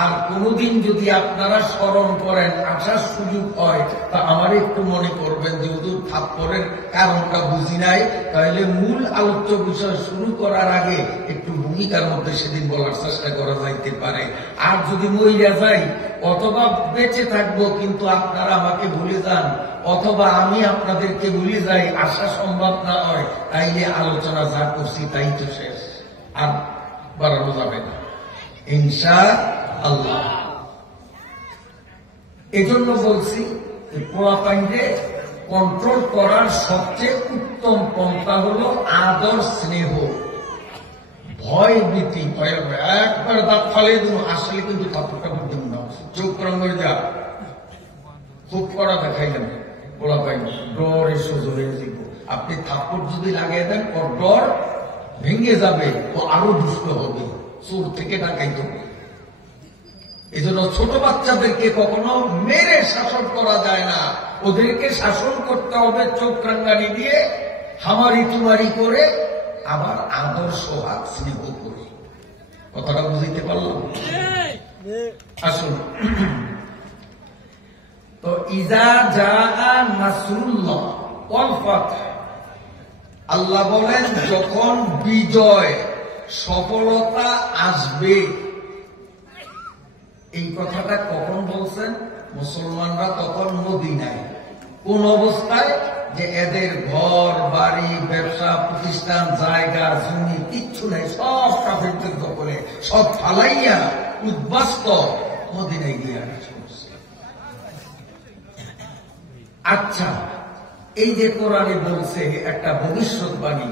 আর কোনদিন যদি আপনারা স্মরণ করেন, আসার সুযোগ হয়, তা আমার একটু মনে করবেন যে হুজুর থাপ্পড়ের কারণটা বুঝি নাই, তাহলে মূল আলোচ্য বিষয় শুরু করার আগে একটু ভূমিকার মধ্যে সেদিন বলার চেষ্টা করা যাইতে পারে। আর যদি মইরা যাই অথবা বেঁচে থাকবো কিন্তু আপনারা আমাকে ভুলে যান, অথবা আমি আপনাদেরকে ভুলে যাই, আসা সম্ভব না হয়, তাইলে আলোচনা যা করছি তাই তো শেষ, আর বাড়ানো যাবে না ইনশাআল্লাহ। এজন্য বলছি পোলাপাইনকে কন্ট্রোল করার সবচেয়ে উত্তম পন্থা হলো আদর স্নেহ। ভয় ভীতি একবার দাঁত ফালিয়ে দিব, আসলে কিন্তু থাপ্পড়টা বুঝতে না, চোখ রঙ হয়ে যা, খুব কড়া দেখাইলেন পোলাপাইন ডরে সোজ হয়ে যাব। আপনি থাপ্পড় যদি লাগিয়ে দেন ওর ডর ভেঙে যাবে, ও আরো দুষ্ট হবে, চোর থেকে ডাকাইতে হবে। এই জন্য ছোট বাচ্চাদেরকে কখনো মেরে শাসন করা যায় না, ওদেরকে শাসন করতে হবে চোখ রাঙ্গানি দিয়ে, হামারি তুমারি করে, আবার আদর্শ হাত স্নেহ করে। কথাটা বুঝতে পারলাম? আসুন, তো ইজা জাআ নাসরুল্লাহ ওয়াল ফাতহ, আল্লাহ বলেন যখন বিজয় সফলতা আসবে। এই কথাটা কখন বলছেন? মুসলমানরা তখন মদিনায়। কোন অবস্থায়? যে এদের ঘর বাড়ি ব্যবসা প্রতিষ্ঠান জায়গা জমি কিচ্ছু নাই, সব কাফেরদের দখলে, সব ফালাইয়া উদ্বাস্ত মদিনায় গিয়ে আসছে। আচ্ছা, এই যে কোরআনে বলছে একটা ভবিষ্যৎবাণী,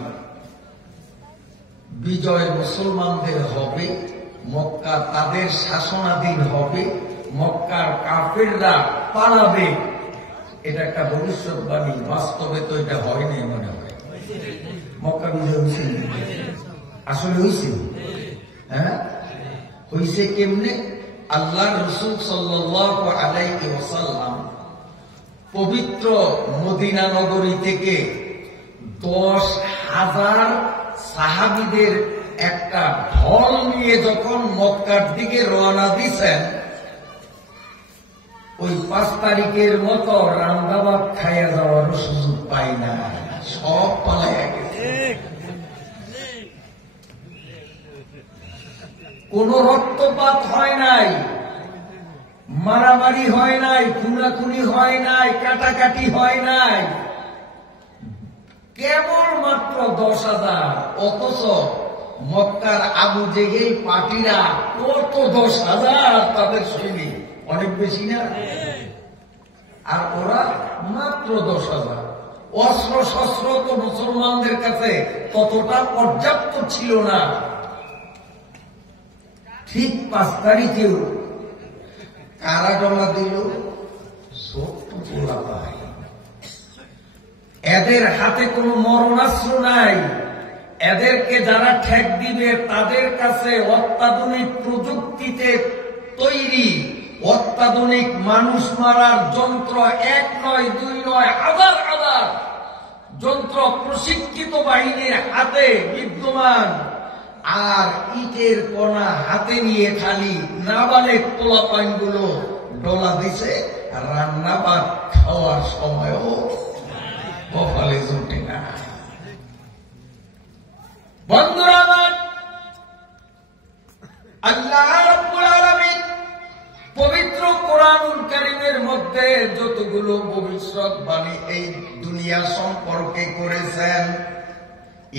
বিজয় মুসলমানদের হবে, মক্কা তাদের শাসনাধীন হবে, মক্কার কাফেররা পালাবে, এটা একটা ভবিষ্যৎবাণী। বাস্তবে তো এটা হয়নি মনে হয়। মক্কা বিজয় হয়েছে, আসলে হয়েছে, হ্যাঁ হয়েছে কেমনে? আল্লাহ রাসূল সাল্লাল্লাহু আলাইহি ওয়াসাল্লাম পবিত্র মদিনা নগরী থেকে 10,000 সাহাবীদের একটা ঢল নিয়ে যখন মক্কার দিকে রওনা দিয়েছেন, ওই 5 তারিখের মতো রান্দাবাদ খাইয়া যাওয়ারও সুযোগ পাই না, সব পালাইয়া গেছে। কোন রক্তপাত হয় নাই, মারামারি হয় নাই, খুনাখুনি হয় নাই, কাটাকাটি হয় নাই, কেবলমাত্র 10,000। অথচ মক্কার আবু জেহেল পার্টিরা কত 10,000 তাদের সৈনিক, অনেক বেশি না? আর ওরা মাত্র 10,000। অস্ত্র শস্ত্র তো মুসলমানদের কাছে ততটা পর্যাপ্ত ছিল না। ঠিক 5 তারিখেও কারা ডলা দিল? ছোট্ট পোলাপাই। এদের হাতে কোনো মরণাস্ত্র নাই, এদেরকে যারা ঠেক দিবে তাদের কাছে অত্যাধুনিক প্রযুক্তিতে তৈরি অত্যাধুনিক মানুষ মারার যন্ত্র 1 নয় 2 নয়, হাজার হাজার যন্ত্র প্রশিক্ষিত বাহিনীর হাতে বিদ্যমান। আর ইটের কণা হাতে নিয়ে খালি নাবালেক পোলাপাইনগুলো ডলা দিছে, রান্না ভাত খাওয়ার সময়ও কপালে জোটে না। বন্ধুরা আমার, আল্লাহ রাব্বুল আলামিন পবিত্র কোরআনুল কারীমের মধ্যে যতগুলো ভবিষ্যৎবাণী এই দুনিয়া সম্পর্কে করেছেন,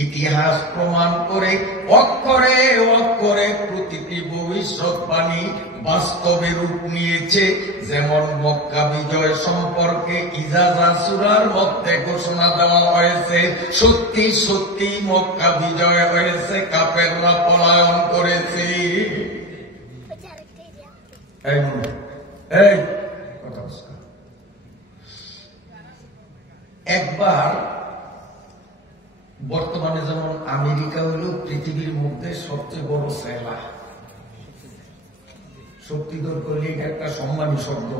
ইতিহাস প্রমাণ করে অক্ষরে অক্ষরে প্রতিটি ভবিষ্যৎবাণী বাস্তবে রূপ নিয়েছে। যেমন মক্কা বিজয় সম্পর্কে ইজাজা সূরার মধ্যে ঘোষণা দেওয়া হয়েছে, সত্যি সত্যি মক্কা বিজয় হয়েছে, কাফেররা পলায়ন করেছে। এই কথা একবার বর্তমানে যেমন আমেরিকা হল পৃথিবীর মধ্যে সবচেয়ে বড় সেলা, শক্তিধর করলে এটা একটা সম্মানী শব্দ,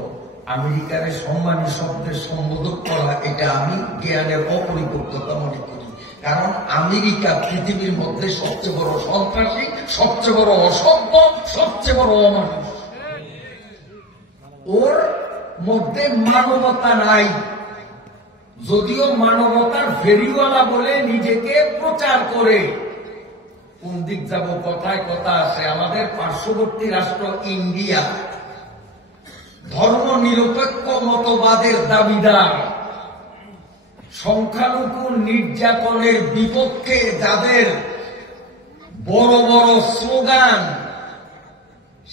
আমেরিকার সম্মানী শব্দের সম্বোধন করা এটা আমি জ্ঞানের অপরিপক্কতা মনে করি। কারণ আমেরিকা পৃথিবীর মধ্যে সবচেয়ে বড় সন্ত্রাসী, সবচেয়ে বড় অসভ্য, সবচেয়ে বড় অমানুষ। ওর মধ্যে মানবতা নাই, যদিও মানবতার ফেরিওয়ালা বলে নিজেকে প্রচার করে। কোন দিক যাব, কথায় কথা আসে। আমাদের পার্শ্ববর্তী রাষ্ট্র ইন্ডিয়া ধর্ম নিরপেক্ষ মতবাদের দাবিদার, সংখ্যালঘু নির্যাতনের বিপক্ষে যাদের বড় বড় স্লোগান,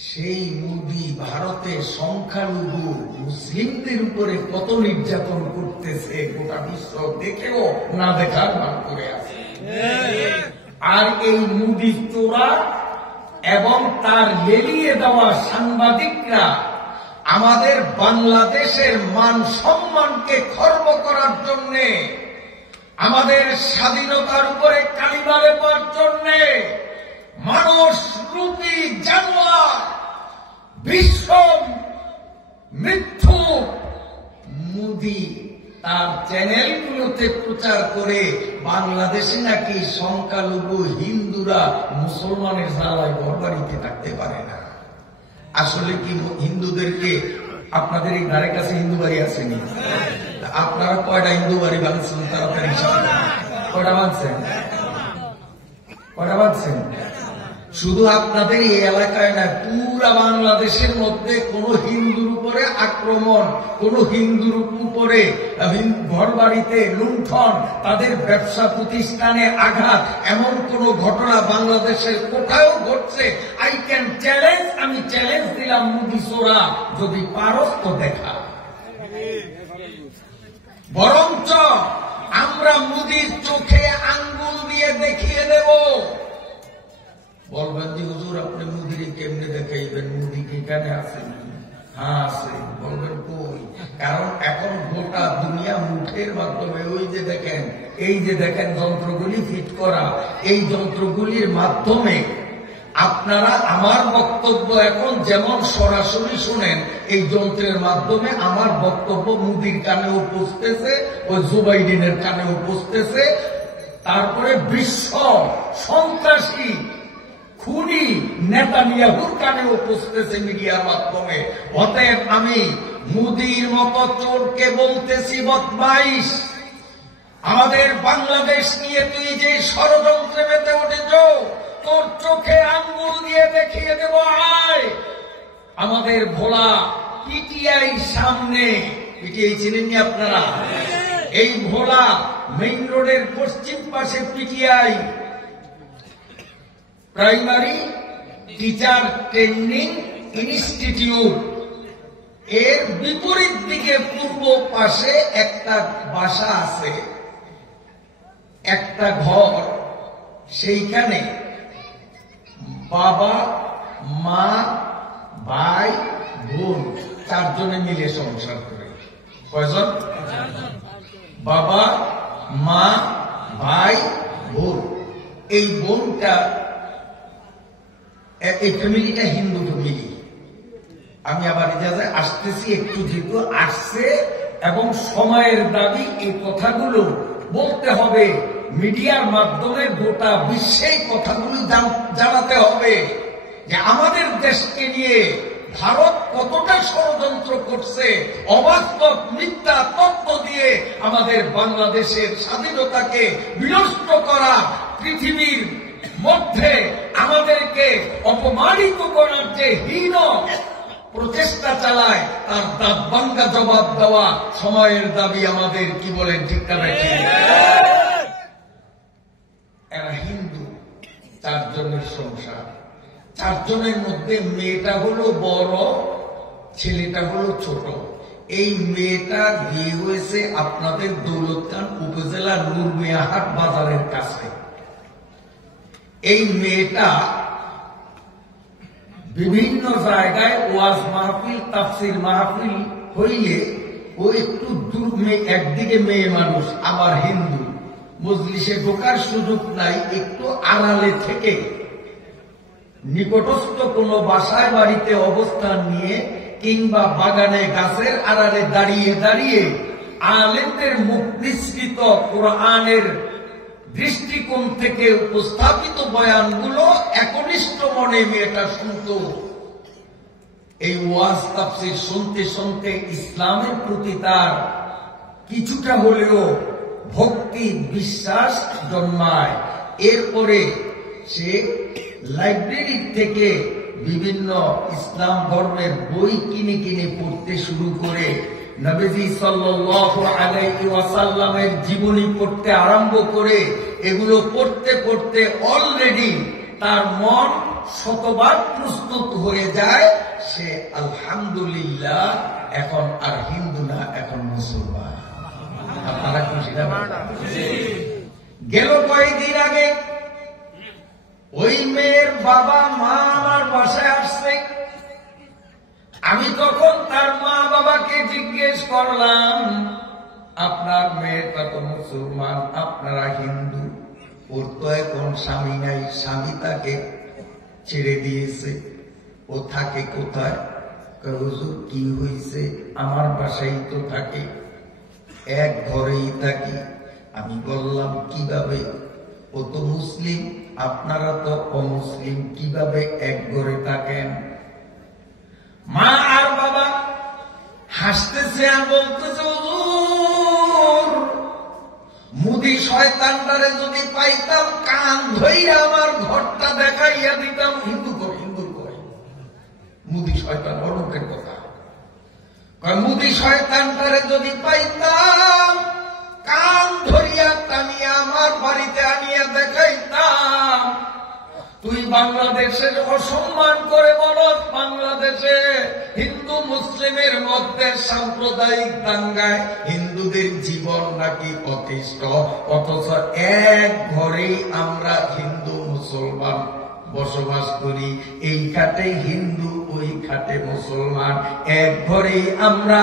সেই মোদি ভারতে সংখ্যালঘু মুসলিমদের উপরে কত নির্যাতন করতেছে গোটা বিশ্ব দেখেও না দেখার ভান করে আছে। আর এই মোদি চোরা এবং তার লেলিয়ে দেওয়া সাংবাদিকরা আমাদের বাংলাদেশের মান সম্মানকে খর্ব করার জন্য, আমাদের স্বাধীনতার উপরে কালিমা লেপার জন্য মানুষ রূপী জানোয়ার বিশ্ব মৃত্যু মোদি তার চ্যানেলগুলোতে প্রচার করে বাংলাদেশে নাকি সংখ্যালঘু হিন্দুরা মুসলমানের জ্বালায় ঘরবাড়িতে থাকতে পারে না। আসলে কি হিন্দুদেরকে, আপনাদের এই ধারে কাছে হিন্দু বাড়ি আসেনি? আপনারা কয়টা হিন্দু বাড়ি বাঁধছেন? তাড়াতাড়ি কয়টা বাঁধছেন? কয়টা বাঁধছেন? শুধু আপনাদের এই এলাকায় না, পুরা বাংলাদেশের মধ্যে কোন হিন্দুর উপরে আক্রমণ, কোন হিন্দুর উপরে ঘর বাড়িতে লুণ্ঠন, তাদের ব্যবসা প্রতিষ্ঠানে আঘাত, এমন কোন ঘটনা বাংলাদেশের কোথাও ঘটছে? আই ক্যান চ্যালেঞ্জ, আমি চ্যালেঞ্জ দিলাম মোদি সোরা, যদি পারস তো দেখা। বরঞ্চ আমরা মোদির চোখে আঙ্গুল দিয়ে দেখিয়ে দেব। বলবেন যে হুজুর আপনি মোদিকে কেমনে দেখাইবেন? মোদি কি এখানে আছেন? হ্যাঁ আছে। বলবেন কই? কারণ এখন গোটা দুনিয়া মুঠের মাধ্যমে, ওই যে দেখেন, এই যে দেখেন যন্ত্রগুলি ফিট করা, এই যন্ত্রগুলির মাধ্যমে আপনারা আমার বক্তব্য এখন যেমন সরাসরি শুনেন, এই যন্ত্রের মাধ্যমে আমার বক্তব্য মোদির কানেও পৌঁছতেছে, ওই জো বাইডেনের কানেও পৌঁছতেছে। তারপরে বিশ্ব সন্ত্রাসী খুনি নেতানিয়াহুর কানেও পৌঁছতেছে মিডিয়ার মাধ্যমে। অতএব আমি মোদির মতো চোরকে বলতেছি, বদমাইশ, আমাদের বাংলাদেশ নিয়ে তুই যে ষড়যন্ত্রে মেতে উঠেছ, তোর চোখে আঙ্গুল দিয়ে দেখিয়ে দেব। আয় আমাদের ভোলা পিটিআই সামনে, পিটিআই চিনেননি আপনারা? এই ভোলা মেইন রোডের পশ্চিম পাশে PTI primary teacher training institute, এর বিপরীত দিকে পূর্ব পাশে একটা বাসা আছে, একটা ঘর। সেইখানে বাবা, মা, ভাই, বোন চারজনে মিলে সংসার করে। কয়জন? বাবা, মা, ভাই, বোন। এই বোনটা, এই ফ্যামিলিটা হিন্দু ফ্যামিলি। আমি আবার ইজাজায় আসতেছি, একটু যেহেতু আসছে এবং সময়ের দাবি, এই কথাগুলো বলতে হবে মিডিয়ার মাধ্যমে, গোটা বিশ্বে কথাগুলো জানাতে হবে যে আমাদের দেশকে নিয়ে ভারত কতটা ষড়যন্ত্র করছে, অবাস্তব মিথ্যা তথ্য দিয়ে আমাদের বাংলাদেশের স্বাধীনতাকে বিনষ্ট করা, পৃথিবীর মধ্যে আমাদেরকে অপমানিত করার যে হীন প্রচেষ্টা চালায়, তার দাঁত ভাঙ্গা জবাব দেওয়া সময়ের দাবি আমাদের। কি বলেন? ঠিক না? এরা হিন্দু, চারজনের সংসার, চারজনের মধ্যে মেয়েটা হলো বড়, ছেলেটা হলো ছোট। এই মেয়েটা বিয়ে হয়েছে আপনাদের দৌলতখান উপজেলা নুরমিয়াহাট বাজারের কাছে। এই মেয়েটা বিভিন্ন জায়গায় ওয়াজ মাহফিল, তাফসির মাহফিল হইলে ও একটু দূর একদিকে মেয়ে মানুষ আবার হিন্দু, মজলিসে ঢোকার সুযোগ নাই, একটু আড়ালে থেকে নিকটস্থ কোনো বাসায় বাড়িতে অবস্থান নিয়ে কিংবা বাগানে গাছের আড়ালে দাঁড়িয়ে দাঁড়িয়ে আলেমদের মুখ নিঃসৃত কোরআনের দৃষ্টিকোণ থেকে উপস্থাপিত বয়ানগুলো একনিষ্ঠ মনে মেয়েটা শুনত। এই ওয়াজ তাফসীর শুনতে শুনতে ইসলামের প্রতি তার কিছুটা হলেও ভক্তি বিশ্বাস জন্মায়। এরপরে সে লাইব্রেরি থেকে বিভিন্ন ইসলাম ধর্মের বই কিনে কিনে পড়তে শুরু করে নবীজি সাল্লাল্লাহু আলাইহি ওয়াসাল্লামের জীবনী পড়তে আরম্ভ করে এগুলো পড়তে পড়তে অলরেডি তার মন শতবার প্রস্তুত হয়ে যায়। সে আলহামদুলিল্লাহ এখন আর হিন্দু না, এখন মুসলমান। আপনারা খুশি না? গেল কয়েকদিন আগে ওই মেয়ের বাবা মা আমার বাসায় আসছে। আমি তখন তার মা বাবাকে জিজ্ঞেস করলাম, আপনার মেয়েটা তো মুসলমান, আপনারা হিন্দু, ওর তো এখন স্বামী নাই, স্বামী তাকে ছেড়ে দিয়েছে, ও থাকে কোথায়? হুজুর কি হয়েছে? আমার বাসায় তো থাকে, এক ঘরেই থাকি। আমি বললাম কিভাবে? ও তো মুসলিম, আপনারা তো অমুসলিম, কিভাবে এক ঘরে থাকেন? মা আর বাবা হাসতেছে আর বলতেছে, হুজুর মুদি শয়তানটারে যদি পাইতাম কান ধইরা আমার ঘরটা দেখাইয়া দিতাম। হিন্দু করে, হিন্দু করে, মুদি শয়তান অনেকের কথা। মুদি শয়তানটারে যদি পাইতাম কান ধরিয়া টানিয়া আমার বাড়িতে আনিয়া দেখাইতাম। তুই বাংলাদেশের অসম্মান করে বলত, বাংলাদেশে হিন্দু মুসলিমের মধ্যে সাম্প্রদায়িক দাঙ্গায় হিন্দুদের জীবন নাকি অতিষ্ঠ, অথচ এক ঘরেই আমরা হিন্দু মুসলমান বসবাস করি। এই খাটে হিন্দু, ওই খাটে মুসলমান, এক ঘরেই আমরা।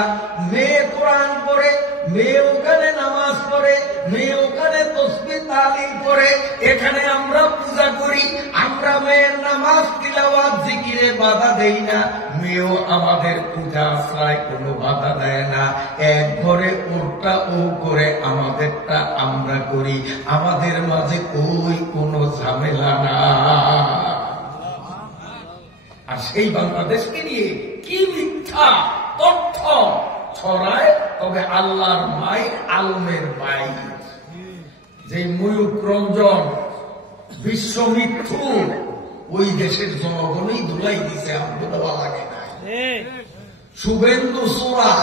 মেয়ে কোরআন পড়ে, মেয়ে ওখানে নামাজ পড়ে, মেয়ে ওখানে তাসবিহ তাহলিল পড়ে, এখানে আমরা পূজা করি। আমরা মেয়ের নামাজ তিলাওয়াত জিকিরে বাধা দেই না, মেয়েও আমাদের পূজা আশ্রয় কোনো বাধা দেয় না। এক ঘরে ওরটা ও করে, আমাদেরটা আমরা করি, আমাদের মাঝে ওই কোনো ঝামেলা না। আর সেই বাংলাদেশকে নিয়ে কি মিথ্যা তথ্য ছড়ায়। তবে আল্লাহর মায়ের আলমের ভাই যে ময়ূক রঞ্জন বিশ্বমিথ্যু, ওই দেশের জনগণই ধুলাই দিছে, আমাকে দেওয়া লাগে না। শুভেন্দু সোরা,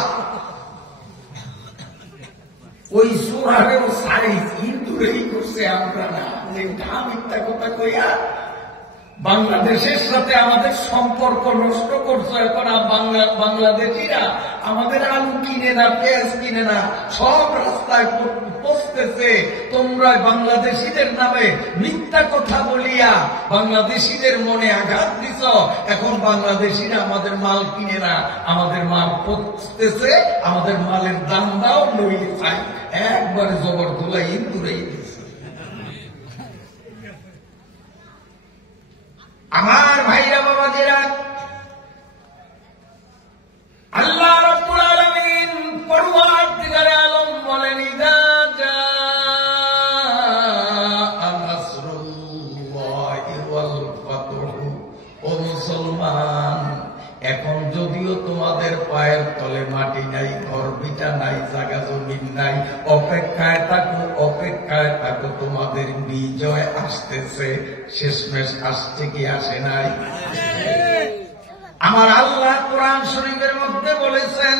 ওই সোরারেও সাইজ হিন্দুরেই করছে, আমরা না। মিথ্যা কথা কইয়া বাংলাদেশের সাথে আমাদের সম্পর্ক নষ্ট করছো। এখন বাংলাদেশিরা আমাদের আলু কিনে না, পেঁয়াজ কিনে না, সব রাস্তায় পৌঁছতেছে। তোমরা বাংলাদেশিদের নামে মিথ্যা কথা বলিয়া বাংলাদেশিদের মনে আঘাত দিছ। এখন বাংলাদেশিরা আমাদের মাল কিনে না, আমাদের মাল পৌঁছতেছে, আমাদের মালের দাম দাও নইলে চাই। একবারে জবর ধুলাই হিন্দুরাই দিছে। আমার ভাইরা বাবাজিরা, আল্লাহ রাব্বুল আলামিন পরওয়ারদিগার আলম বলেন, ইযা জাআ নাসরুল্লাহি ওয়াল ফাতহু। ও মুসলমান, এখন যদিও তোমাদের পায়ের তলে মাটি নাই, ঘর ভিটা নাই, জায়গা জমিন নাই, অপেক্ষায় থাকো, অপেক্ষায় থাকো, তোমাদের বিজয় আসতেছে। শেষমেশ আসছে কি আসে নাই? আমার আল্লাহ কোরআন শরীফের মধ্যে বলেছেন,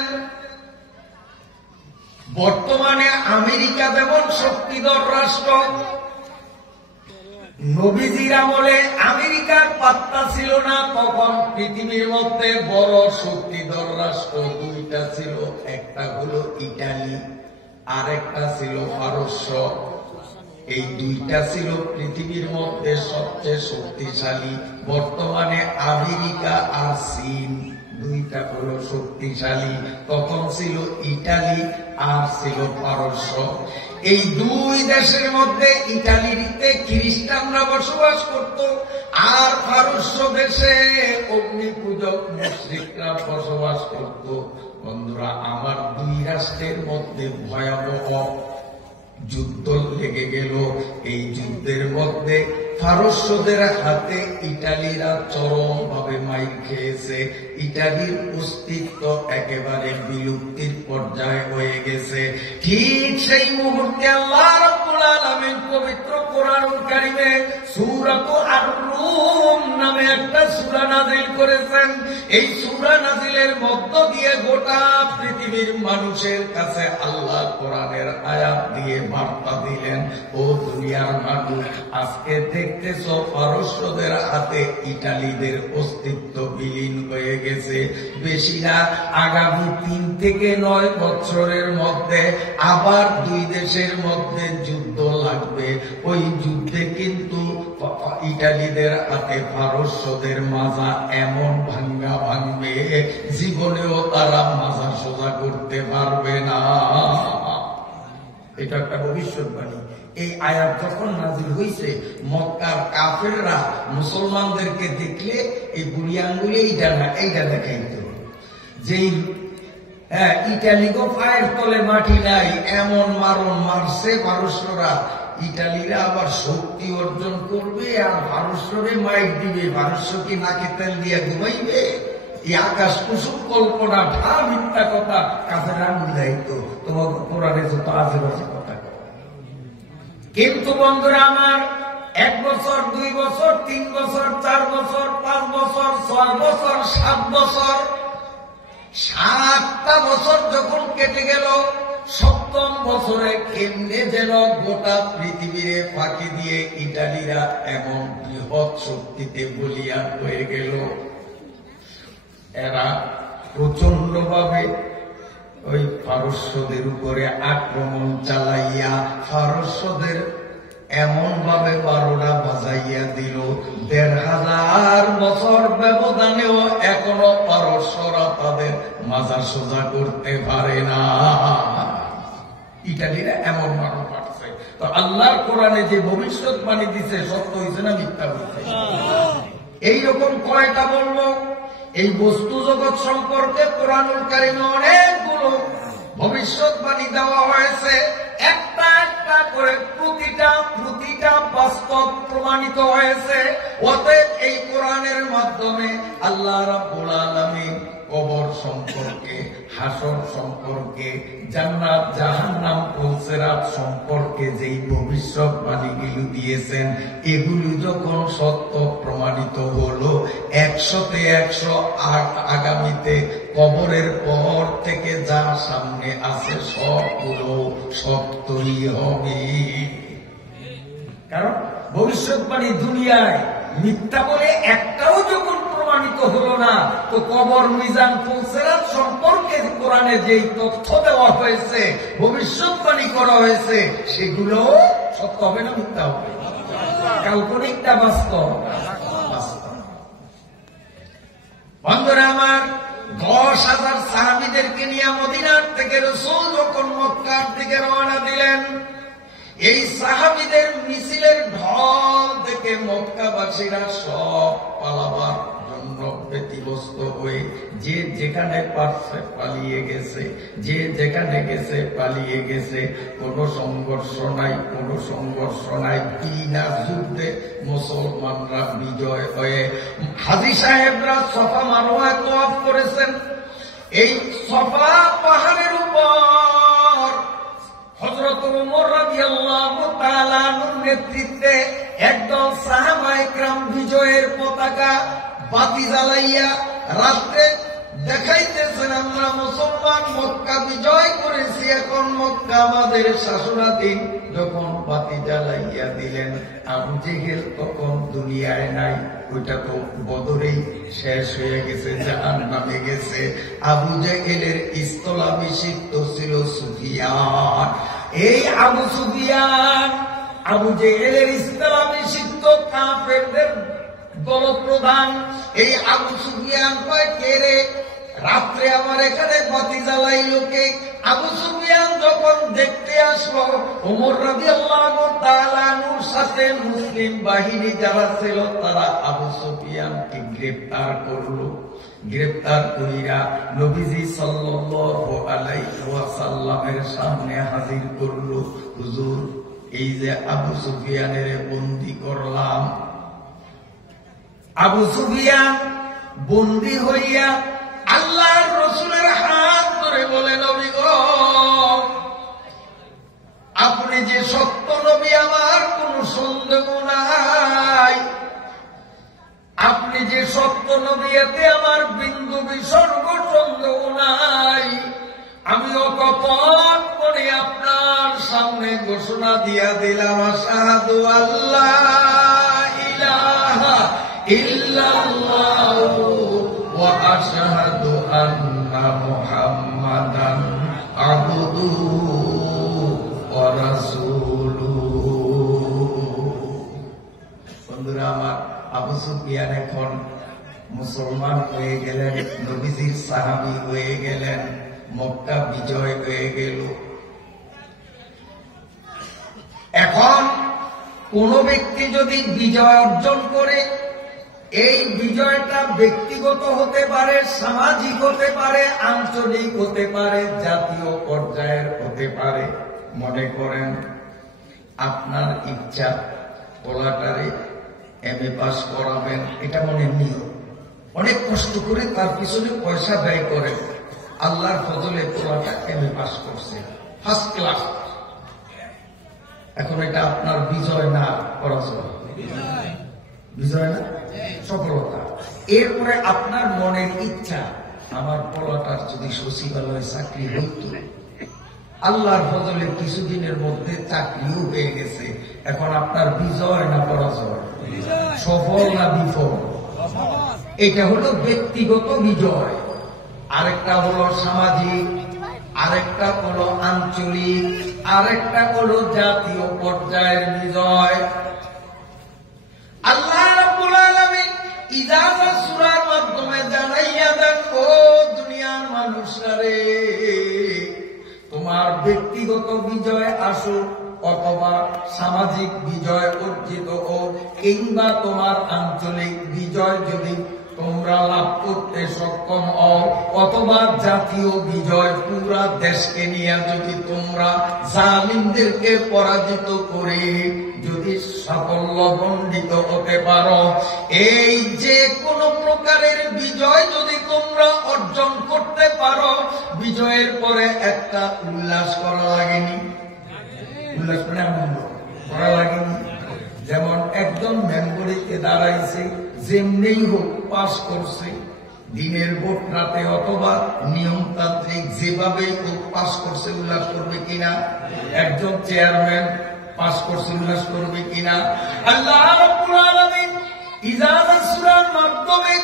বর্তমানে আমেরিকা যেমন শক্তিধর রাষ্ট্র, নবীজির আমলে আমেরিকার পাত্তা ছিল না। তখন পৃথিবীর মধ্যে বড় শক্তিধর রাষ্ট্র দুইটা ছিল, একটা হলো ইটালি, আর একটা ছিল পারস্য। এই দুইটা ছিল পৃথিবীর মধ্যে সবচেয়ে শক্তিশালী। বর্তমানে আমেরিকা আর চীন দুইটা হলো শক্তিশালী। তখন ছিল ইটালি আর ছিল পারস্য। এই দুই দেশের মধ্যে ইটালিতে খ্রিস্টানরা বসবাস করত, আর পারস্য দেশে অগ্নি পূজক মুশরিকরা বসবাস করত। বন্ধুরা আমার, দুই রাষ্ট্রের মধ্যে ভয়াবহ যুদ্ধ লেগে গেল। এই যুদ্ধের মধ্যে পারস্যদের হাতে ইটালিরা চরম ভাবে মাইর খেয়েছে। ইটালির অস্তিত্ব একেবারে বিলুপ্তির পর্যায়ে হয়ে গেছে। ঠিক সেই মুহূর্তে আল্লাহ রাব্বুল আলামিন পবিত্র কোরআনুল কারীমে সূরাত আর-রূম নামে একটা সূরা নাযিল করেছেন। এই সূরা নাযিলের মধ্য দিয়ে গোটা পৃথিবীর মানুষের কাছে আল্লাহ কোরআনের আয়াত দিয়ে বার্তা দিলেন, ও দুনিয়ার মানুষ, আজকে দেখতেছ পারস্যদের হাতে ইটালিদের অস্তিত্ব বিলীন হয়ে গেছে। বেশি না, আগামী 3 থেকে 9 বছরের মধ্যে আবার দুই দেশের মধ্যে যুদ্ধ লাগবে। ওই যুদ্ধে কিন্তু ইটালিদের হাতে পারস্যদের মাজা এমন ভাঙ্গা ভাঙবে, জীবনেও তারা মাজা সোজা করতে পারবে না। এটা একটা ভবিষ্যৎবাণী। এই আয়াত যখন নাযিল হইছে, মক্কার কাফেররা মুসলমানদেরকে দেখলে এই বুড়ি আঙ্গুলে এইটা দেখাইত, যে ইটালিগো পায়ের তলে মাটি নাই, এমন মারণ মারছে পারস্যরা। ইটালিরা আবার শক্তি অর্জন করবে আর পারস্যরে মাইক দিবে। পারস্য কি নাকে তেল দিয়ে ঘুমাইবে? এই আকাশ কুসুম কল্পনা, ঢা মিথ্যা কথা কাফেররা মিলাইত। তোমাকে কোরআনে যত আশেপাশে কথা। কিন্তু বন্ধুরা আমার, 1 বছর, 2 বছর, 3 বছর, 4 বছর, 5 বছর, 6 বছর, 7 বছর, 7টা বছর যখন কেটে গেল, 7ম বছরে কেমনে যেন গোটা পৃথিবীরে ফাঁকি দিয়ে ইটালিরা এমন বৃহৎ শক্তিতে বলিয়ান হয়ে গেল। এরা প্রচন্ড ভাবে ওই পারস্যদের উপরে আক্রমণ চালাইয়া পারস্যদের এমন ভাবে 12টা বাজাইয়া দিল, 1500 বছর ব্যবধানেও এখনো পারস্যরা তাদের মাজা সোজা করতে পারে না। ইটালিরা এমন মারণ পাচ্ছে। তো আল্লাহর কোরআনে যে ভবিষ্যৎবাণী দিছে, সত্য হয়েছে না মিথ্যা হয়েছে? এইরকম কয়টা বলবো? এই বস্তু জগৎ সম্পর্কে কোরআনুল কারীমে অনেকগুলো ভবিষ্যৎবাণী দেওয়া হয়েছে। একটা একটা করে প্রতিটা বাস্তব প্রমাণিত হয়েছে। অতএব এই কোরআনের মাধ্যমে আল্লাহ রাব্বুল আলামিন কবর সম্পর্কে, হাসর সম্পর্কে, জান্নাত জাহান্নাম পুলসিরাত সম্পর্কে যেই ভবিষ্যৎবাণীগুলো দিয়েছেন, এগুলো যখন সত্য প্রমাণিত হলো, 100তে 100 আগামীতে কবরের পর থেকে যা সামনে আছে সবগুলো সত্যই হবে। কারণ ভবিষ্যৎবাণী দুনিয়ায় মিথ্যা বলে একটাও যখন প্রমাণিত হলো না, তো কবর, মিজান, পুলসিরাত সম্পর্কে কোরআনে যেই তথ্য দেওয়া হয়েছে, ভবিষ্যৎবাণী করা হয়েছে, সেগুলো সত্য হবে না মিথ্যা হবে? কাল্পনিকটা বাস্তব। বন্ধুরা আমার, 10,000 সাহাবীদেরকে নিয়ে মদিনার থেকে রাসূল যখন মক্কার দিকে রওনা দিলেন, এই সাহাবীদের মিছিলের ঢল থেকে মক্কাবাসীরা সব পালাবার জন্য ব্যতিব্যস্ত হয়ে যে যেখানে পারছে পালিয়ে গেছে, যে যেখানে গেছে পালিয়ে গেছে। কোনো সংঘর্ষ নাই। বিনা যুদ্ধে মুসলমানরা বিজয় হয়ে হাজী সাহেবরা সফা মারওয়ায় তওয়াফ করেছেন। এই সফা পাহাড়ের উপর হযরত ওমর রাদিয়াল্লাহু তাআলা আনহুর নেতৃত্বে একদল সাহাবায়ে কেরাম বিজয়ের পতাকা বাতি জ্বালাইয়া রাত্রে দেখাইতেছেন, আমরা মুসলমান মক্কা বিজয় করেছি, এখন মক্কা আমাদের শাসনাধীন। যখন বাতি জ্বালাইয়া দিলেন, আবু জেহেল তখন দুনিয়ায় নাই, ওইটা তো বদরেই শেষ হয়ে গেছে, জাহান্নামে গেছে। আবু জেহেলের স্থলাভিষিক্ত ছিল সুফিয়ান। এই আবু সুফিয়ান, আবু জেহেলের স্থলাভিষিক্ত কাফেরদের দলপ্রধান। এই আবু সুফিয়ান কয়, কে রে? রাত্রে আমার এখানে বাতি জ্বালাইলো কে? আবু সুফিয়ান যখন দেখতে আসলো, ওমর রাদিয়াল্লাহু তাআলা আনহুর সাথে মুসলিম বাহিনী যারা ছিল তারা আবু সুফিয়ানকে গ্রেফতার করলো। গ্রেফতার করিয়া নবীজি সাল্লাল্লাহু আলাইহি ওয়াসাল্লামের সামনে হাজির করলো। হুজুর, এই যে আবু সুফিয়ানের বন্দী করলাম। আবু সুফিয়ান বন্দী হইয়া আল্লাহর রাসূলের হাত ধরে বলে, নবী গো, আপনি যে সত্য নবী আমার কোনো সন্দেহ নাই, আপনি যে সত্য নবী এতে আমার বিন্দু বিসর্গ সন্দেহ নাই। আমি অকপট করে আপনার সামনে ঘোষণা দিয়া দিলাম, আশহাদু আল্লাহ ইলাহা ইল্লাল্লাহু ওয়া আশহাদু আন্না মুহাম্মাদান আবদুহু ওয়া রাসূলুহু। বন্ধুরা আমার, আবু সুফিয়ান এখন মুসলমান হয়ে গেলেন, নবীজির সাহাবী হয়ে গেলেন, মক্কা বিজয় হয়ে গেল। এখন কোন ব্যক্তি যদি বিজয় অর্জন করে, এই বিজয়টা ব্যক্তিগত হতে পারে, সামাজিক হতে পারে, আঞ্চলিক হতে পারে, জাতীয় পর্যায়ের হতে পারে। মনে করেন আপনার ইচ্ছা পোলাটারে এমএ পাস করাবেন, এটা মনে নিয়ম, অনেক কষ্ট করে তার পিছনে পয়সা ব্যয় করেন, আল্লাহর ফজলে পোলাটা এমএ পাস করছে, ফার্স্ট ক্লাস। এখন এটা আপনার বিজয় না পরাজয়? বিজয় না, সফলতা। এরপরে আপনার মনের ইচ্ছা, আমার পোলাটার যদি সচিবালয়ে চাকরি হইত, আল্লাহর ফজলে কিছুদিনের মধ্যে চাকরিও হয়ে গেছে। এখন আপনার বিজয় না পরাজয়? সফল না বিফল? এটা হলো ব্যক্তিগত বিজয়, আরেকটা হলো সামাজিক, আরেকটা হলো আঞ্চলিক, আরেকটা হলো জাতীয় পর্যায়ের বিজয়। আল্লাহ রাব্বুল আলামিন ইজাজা সূরার মাধ্যমে জানাইয়া দেন, ও দুনিয়ার মানুষরে, তোমার ব্যক্তিগত বিজয় আসুক অথবা সামাজিক বিজয় অর্জিত হোক, কিংবা তোমার আঞ্চলিক বিজয় যদি তোমরা লাভ করতে সক্ষম হও, অথবা জাতীয় বিজয় পুরা দেশকে নিয়ে যদি তোমরা জালিমদেরকে পরাজিত করে যদি সাফল্য মণ্ডিত হতে পারো, এই যে কোন প্রকারের বিজয় যদি তোমরা অর্জন করতে পারো, বিজয়ের পরে একটা উল্লাস করা লাগেনি? উল্লাস মানে আনন্দ করা লাগেনি? যেমন একজন মেম্বরিতে দাঁড়াইছে, যেমনি হোক পাস করছে, দিনের ভোট রাতে অথবা নিয়মতান্ত্রিক যেভাবেই হোক পাস করছে, উল্লাস করবে কিনা? একজন চেয়ারম্যান পাস করছে, উল্লাস করবে কিনা? আল্লাহ রাব্বুল আলামিন ইজাজা সূরার মাধ্যমে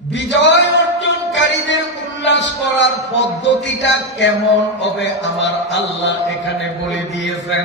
বিজয় অর্জনকারীদের উল্লাস করার পদ্ধতিটা কেমন হবে আমার আল্লাহ এখানে বলে দিয়েছেন।